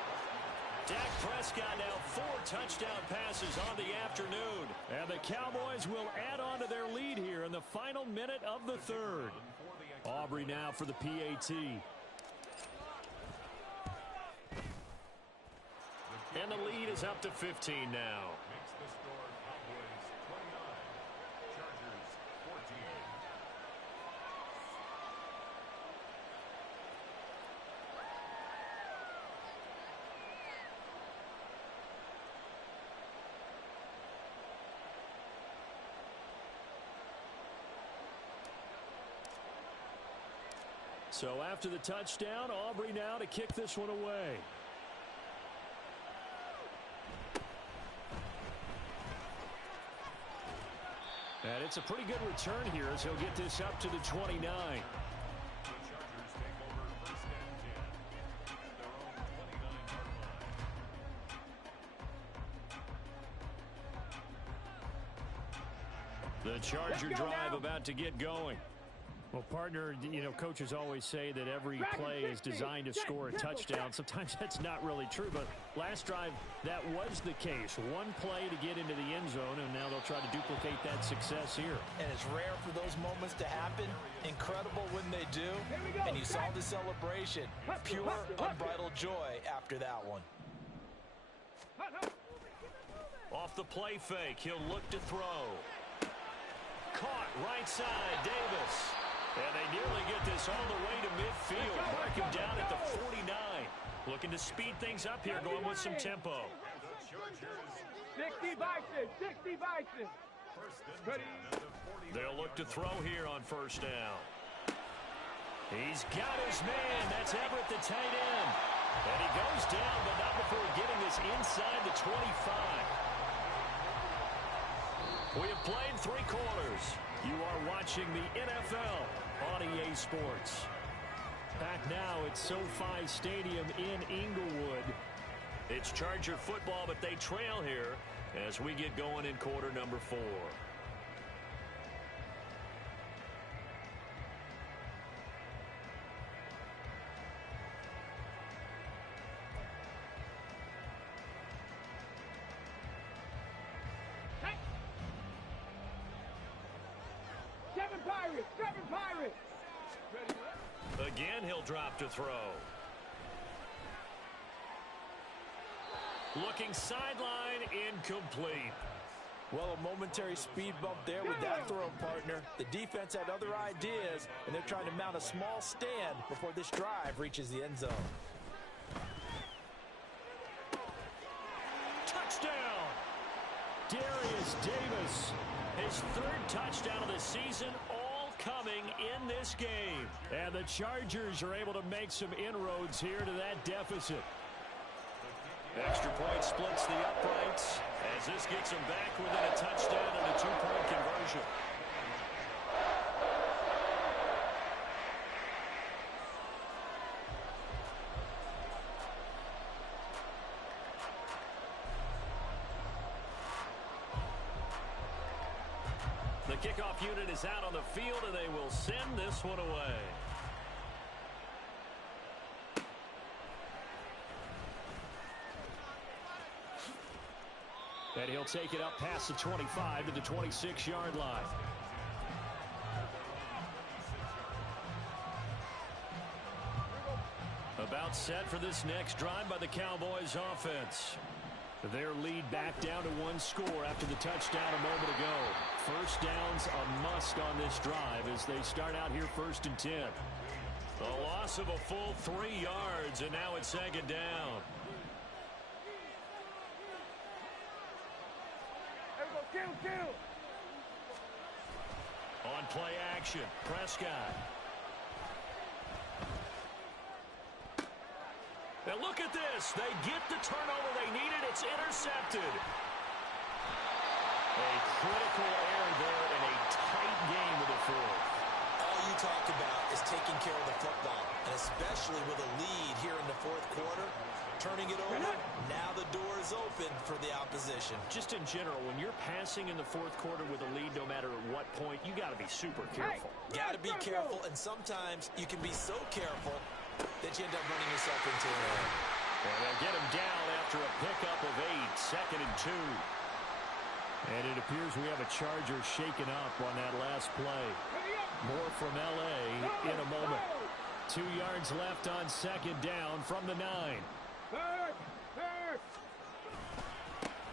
Dak Prescott now 4 touchdown passes on the afternoon. And the Cowboys will add on to their lead here in the final minute of the 3rd. Aubrey now for the PAT. And the lead is up to 15 now. So after the touchdown, Aubrey now to kick this one away. And it's a pretty good return here as he'll get this up to the 29. The Charger drive about to get going. Well, partner, you know, coaches always say that every play is designed to score a touchdown. Sometimes that's not really true, but last drive, that was the case. One play to get into the end zone, and now they'll try to duplicate that success here. And it's rare for those moments to happen. Incredible when they do. And you saw the celebration. Pure, unbridled joy after that one. Off the play fake, he'll look to throw. Caught right side, Davis. And they nearly get this all the way to midfield. Mark him down at the 49. Looking to speed things up here, going with some tempo. 60 Bison, 60 Bison. They'll look to throw here on 1st down. He's got his man. That's Everett, the tight end. And he goes down, but not before getting this inside the 25. We have played 3 quarters. You are watching the NFL on EA Sports. Back now at SoFi Stadium in Inglewood. It's Charger football, but they trail here as we get going in quarter number 4. Seven Pirates. Again, he'll drop to throw. Looking sideline, incomplete. Well, a momentary speed bump there with that throw, partner. The defense had other ideas, and they're trying to mount a small stand before this drive reaches the end zone. Touchdown! Darius Davis, his 3rd touchdown of the season, all coming in this game. And the Chargers are able to make some inroads here to that deficit. Extra point splits the uprights as this gets them back within a touchdown and a 2-point conversion. The kickoff unit is out on the field, and they will send this one away. And he'll take it up past the 25 to the 26-yard line. About set for this next drive by the Cowboys offense. Their lead back down to 1 score after the touchdown a moment ago. First down's a must on this drive as they start out here 1st and 10. A loss of a full 3 yards, and now it's 2nd down. On play action, Prescott. Now look at this. They get the turnover they needed. It's intercepted. A critical error there in a tight game with the 4th. All you talk about is taking care of the football, and especially with a lead here in the 4th quarter. Turning it over, now the door is open for the opposition. Just in general, when you're passing in the 4th quarter with a lead, no matter at what point, you got to be super careful. Got to be careful, and sometimes you can be so careful that you end up running yourself into an error. And they'll get him down after a pickup of 8, 2nd and 2. And it appears we have a Charger shaken up on that last play. More from L.A. in a moment. 2 yards left on 2nd down from the 9.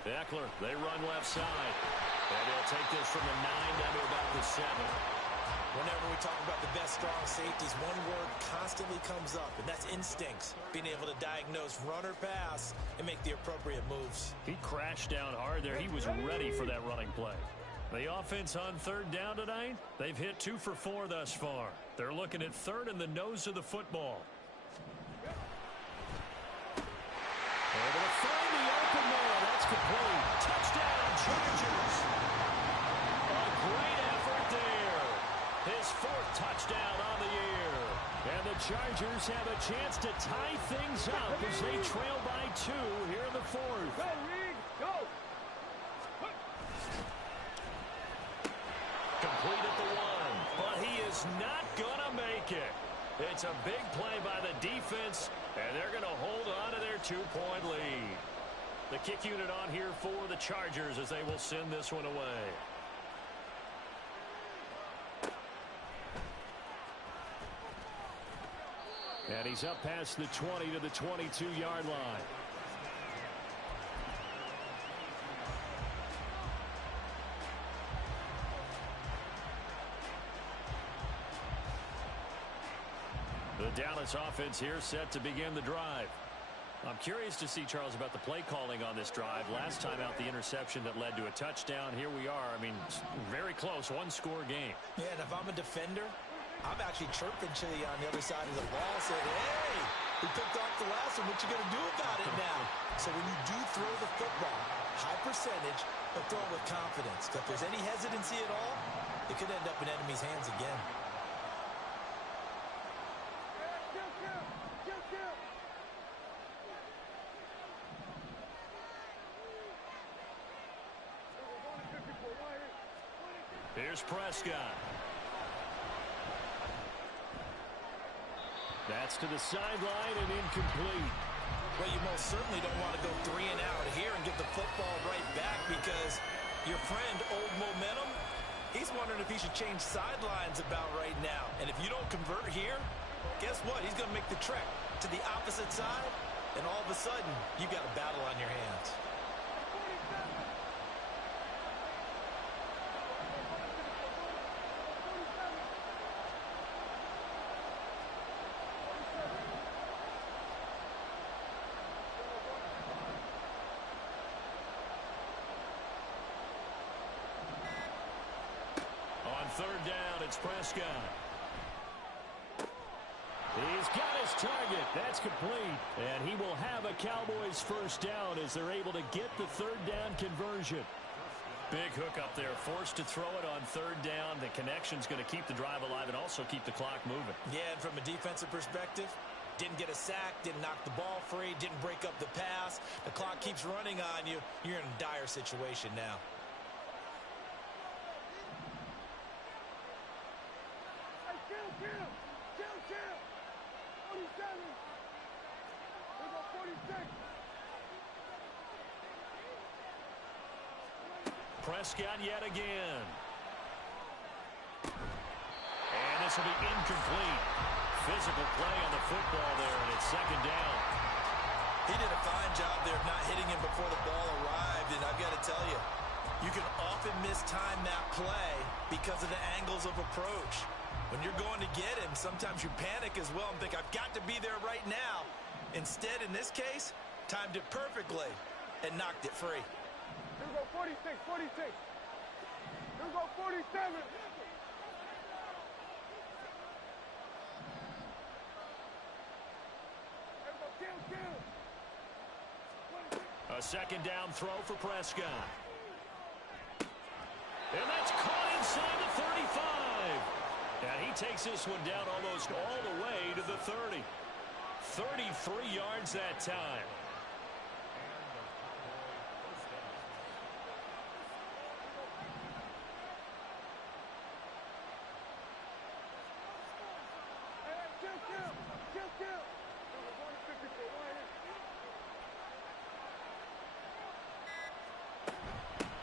Eckler, they run left side. And they'll take this from the 9 down to about the 7. Whenever we talk about the best strong safeties, one word constantly comes up, and that's instincts. Being able to diagnose run or pass and make the appropriate moves. He crashed down hard there. He was ready for that running play. The offense on 3rd down tonight, they've hit 2 for 4 thus far. They're looking at 3rd in the nose of the football. Able to find the open man. That's complete. Touchdown, Chargers. A great effort there. His 4th touchdown on the year. And the Chargers have a chance to tie things up as they trail by 2 here in the 4th. Go, Reed, go! Complete at the 1, but he is not going to make it. It's a big play by the defense, and they're going to hold on to their 2-point lead. The kick unit on here for the Chargers as they will send this one away. And he's up past the 20 to the 22-yard line. The Dallas offense here set to begin the drive. I'm curious to see, Charles, about the play calling on this drive. Last time out, the interception that led to a touchdown. Here we are. I mean, very close, 1-score game. Yeah, and if I'm a defender, I'm actually chirping Chili on the other side of the ball, saying, hey, we picked off the last one. What you going to do about it now? So when you do throw the football, high percentage, but throw it with confidence. If there's any hesitancy at all, it could end up in enemy's hands again. Here's Prescott. That's to the sideline and incomplete. Well, you most certainly don't want to go 3 and out here and get the football right back because your friend, Old Momentum, he's wondering if he should change sidelines about right now. And if you don't convert here, guess what? He's going to make the trek to the opposite side, and all of a sudden, you've got a battle on your hands. It's Prescott. He's got his target. That's complete. And he will have a Cowboys first down as they're able to get the third down conversion. Big hook up there. Forced to throw it on third down. The connection's going to keep the drive alive and also keep the clock moving. Yeah, and from a defensive perspective, didn't get a sack, didn't knock the ball free, didn't break up the pass. The clock keeps running on you. You're in a dire situation now. Hey, chill. 47. We go 46. Prescott yet again. And this will be incomplete. Physical play on the football there, and it's second down. He did a fine job there of not hitting him before the ball arrived, and I've got to tell you, you can often mistime that play because of the angles of approach. When you're going to get him, sometimes you panic as well and think, I've got to be there right now. Instead, in this case, timed it perfectly and knocked it free. Here we go 46. Here we go 47. A second down throw for Prescott. And that's caught inside the 35. And he takes this one down almost all the way to the 30. 33 yards that time.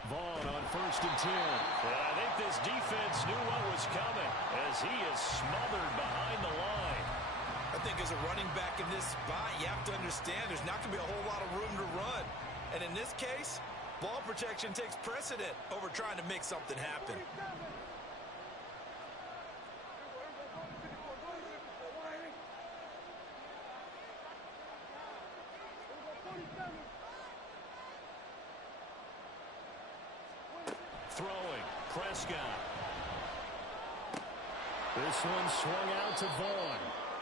Vaughn on 1st and 10. And I think this defense knew what was coming as he is smothered behind the line. I think as a running back in this spot, you have to understand there's not going to be a whole lot of room to run. And in this case, ball protection takes precedent over trying to make something happen. Throwing, Prescott. This one swung out to Vaughn.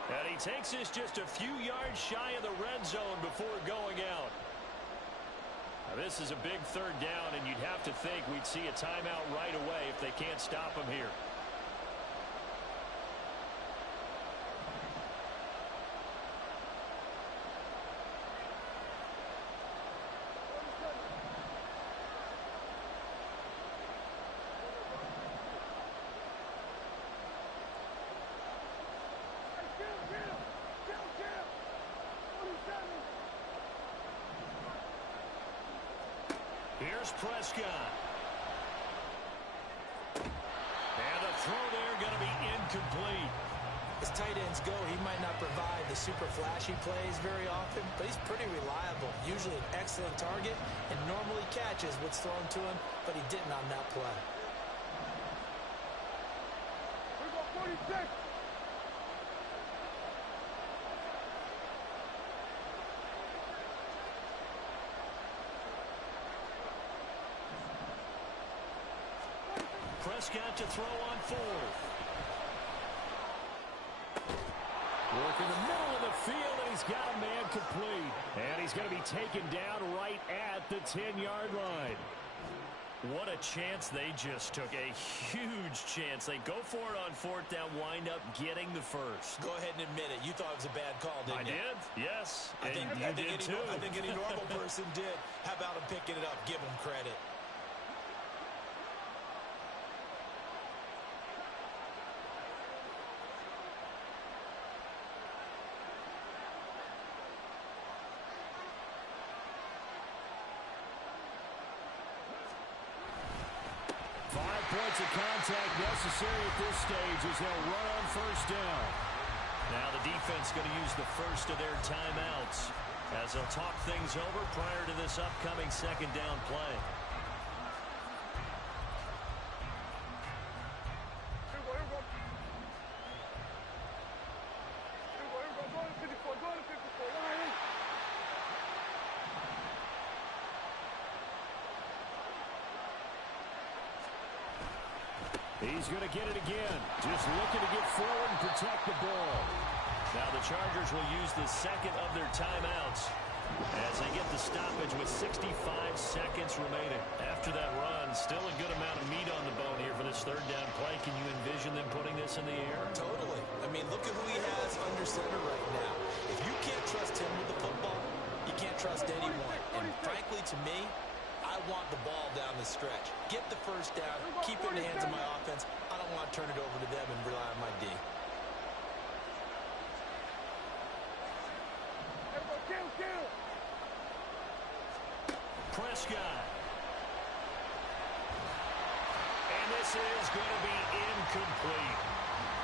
And he takes this just a few yards shy of the red zone before going out. Now, this is a big third down, and you'd have to think we'd see a timeout right away if they can't stop him here. Here's Prescott. And the throw there going to be incomplete. As tight ends go, he might not provide the super flashy plays very often, but he's pretty reliable. Usually an excellent target and normally catches what's thrown to him, but he didn't on that play. We go 46. Prescott to throw on 4th. Work in the middle of the field, and he's got a man complete. And he's going to be taken down right at the 10-yard line. What a chance they just took. A huge chance. They go for it on 4th down, wind up getting the first. Go ahead and admit it. You thought it was a bad call, didn't you? I did, yes. I think any normal person did. How about him picking it up? Give him credit. Points of contact necessary at this stage as they'll run on 1st down. Now the defense going to use the first of their timeouts as they'll talk things over prior to this upcoming 2nd down play. He's going to get it again. Just looking to get forward and protect the ball. Now the Chargers will use the second of their timeouts as they get the stoppage with 65 seconds remaining. After that run, still a good amount of meat on the bone here for this third down play. Can you envision them putting this in the air? Totally. I mean, look at who he has under center right now. If you can't trust him with the football, you can't trust anyone. And frankly, to me, I want the ball down the stretch. Get the first down, keep it in the hands of my offense. I don't want to turn it over to them and rely on my D. Prescott. And this is going to be incomplete.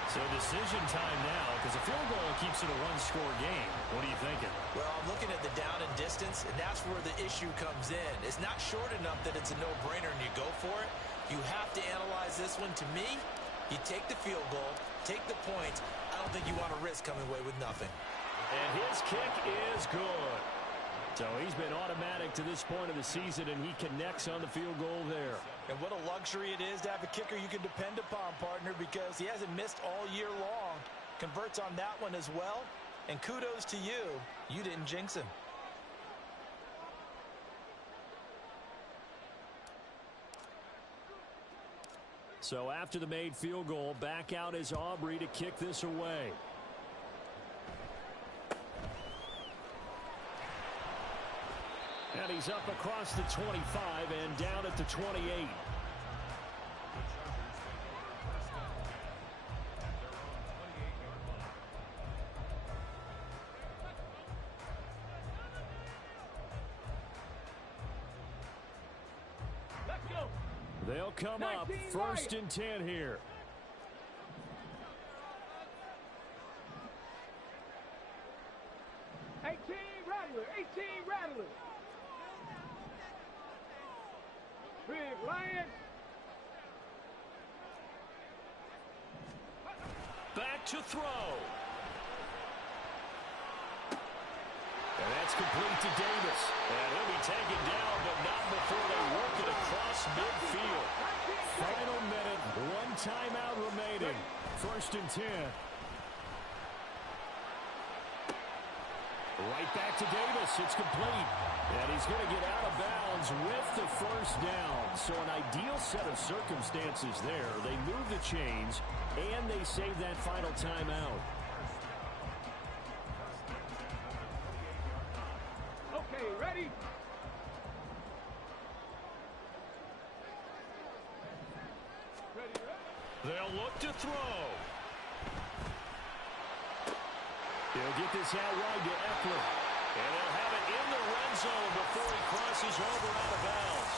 So decision time now because a field goal keeps it a one-score game. What are you thinking? Well, I'm looking at the down and distance, and that's where the issue comes in. It's not short enough that it's a no-brainer and you go for it. You have to analyze this one. To me, you take the field goal, take the points. I don't think you want to risk coming away with nothing. And his kick is good. So he's been automatic to this point of the season, and he connects on the field goal there. And what a luxury it is to have a kicker you can depend upon, partner, because he hasn't missed all year long. Converts on that one as well. And kudos to you. You didn't jinx him. So after the made field goal, back out is Aubrey to kick this away. And he's up across the 25 and down at the 28. They'll come up first and 10 here. Rattler. Big Lion. Back to throw. And that's complete to Davis. And he'll be taken down, but not before they work it across midfield. Final minute, one timeout remaining. First and 10. Right back to Davis. It's complete. And he's going to get out of bounds with the first down. So an ideal set of circumstances there. They move the chains, and they save that final timeout. Okay, ready? They'll look to throw. He'll get this out wide to Eckler. And they'll have it in the red zone before he crosses over out of bounds.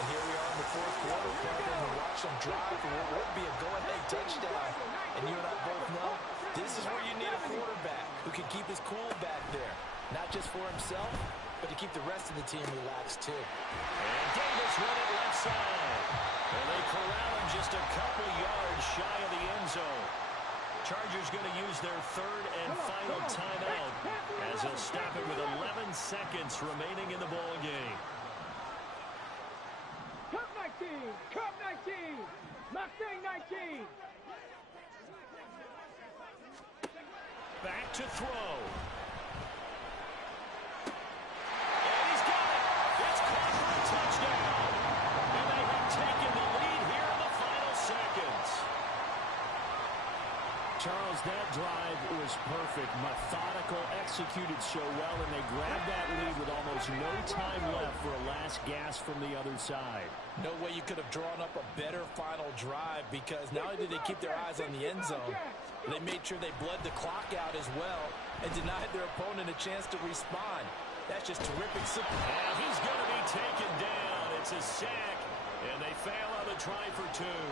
And here we are in the fourth quarter, partner. We watch them drive for what would be a go-ahead touchdown. And you and I both know this is where you need a quarterback who can keep his cool back there. Not just for himself, but to keep the rest of the team relaxed too. And Davis run it left side. And they corral him just a couple yards shy of the end zone. Chargers going to use their third and final timeout as they'll stop it with 11 seconds remaining in the ball game. Cup 19, Cup 19, Mustang 19. Back to throw. And he's got it. It's caught for a touchdown. And they have taken the lead here in the final seconds. Charles, that drive was perfect. Methodical, executed so well, and they grabbed that lead with almost no time left for a last gasp from the other side. No way you could have drawn up a better final drive, because not only did they keep their eyes on the end zone, they made sure they bled the clock out as well and denied their opponent a chance to respond. That's just terrific. And he's going to be taken down. It's a sack, and they fail on the try for two.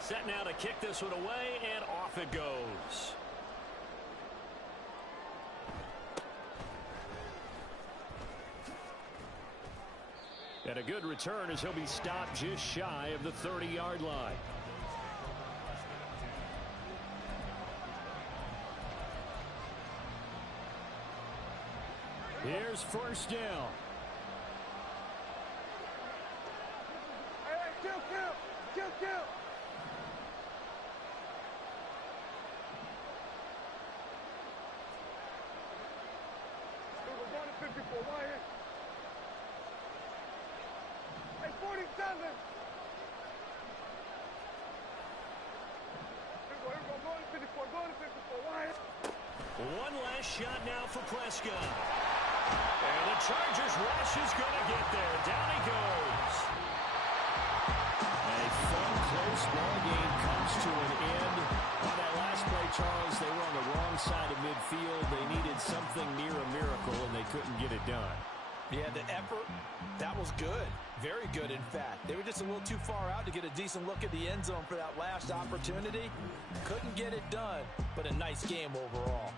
Set now to kick this one away, and off it goes. And a good return as he'll be stopped just shy of the 30-yard line. Here's first down. Hey, kill. We're going to 54. Why here? Hey, 47. Here we go. Going to 54. Why here? One last shot now for Prescott. And the Chargers rush is going to get there. Down he goes. A fun, close ball game comes to an end. On that last play, Charles, they were on the wrong side of midfield. They needed something near a miracle, and they couldn't get it done. Yeah, the effort, that was good. Very good, in fact. They were just a little too far out to get a decent look at the end zone for that last opportunity. Couldn't get it done, but a nice game overall.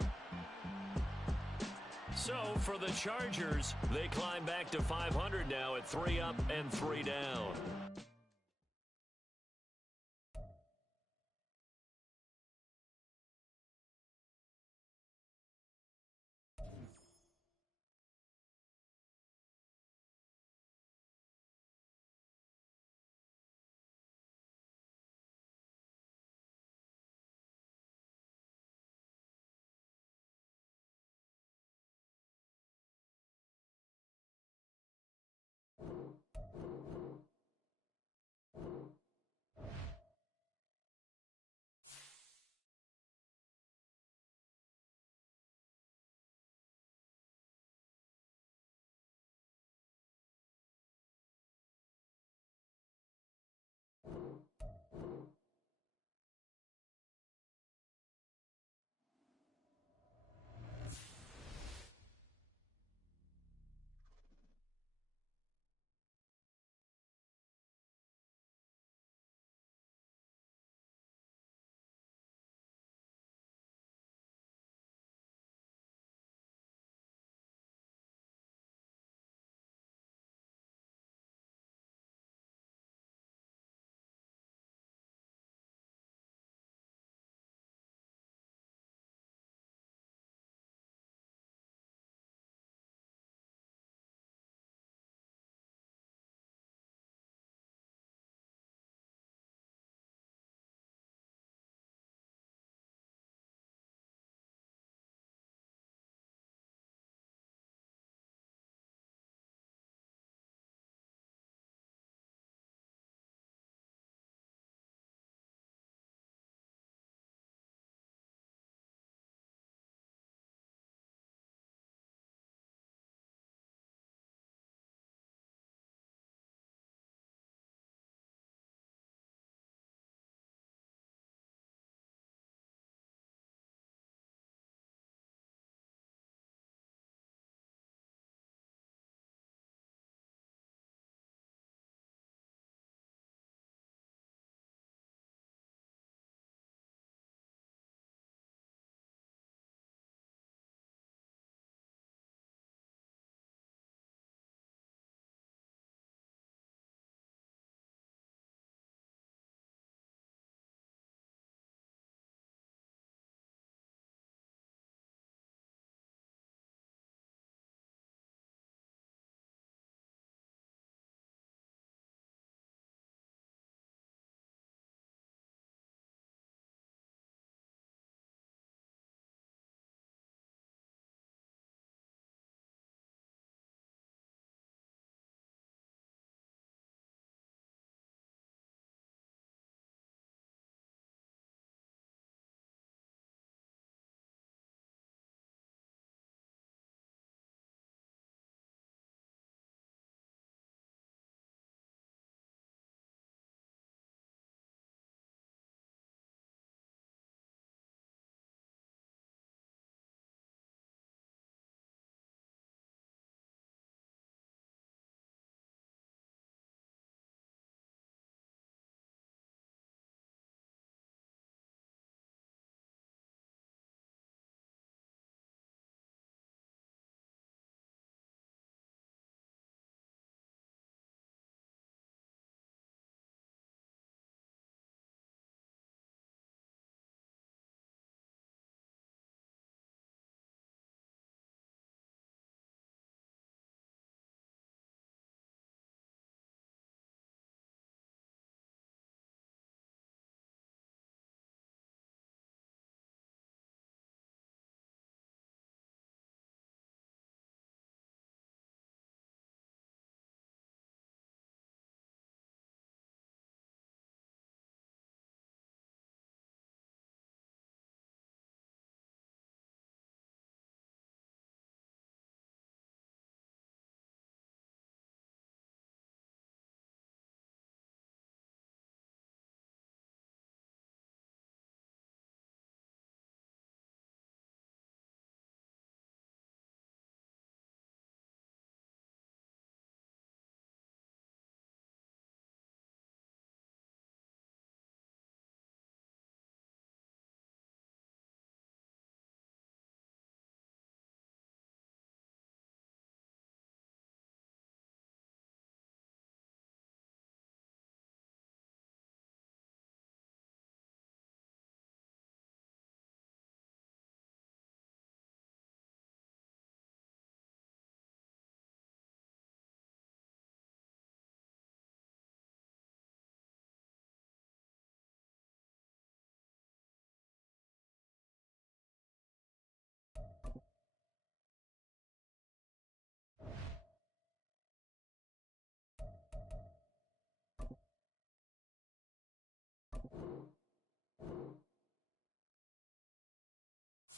So, for the Chargers, they climb back to 500 now at 3 up and 3 down.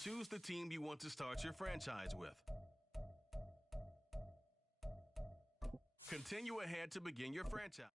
Choose the team you want to start your franchise with. Continue ahead to begin your franchise.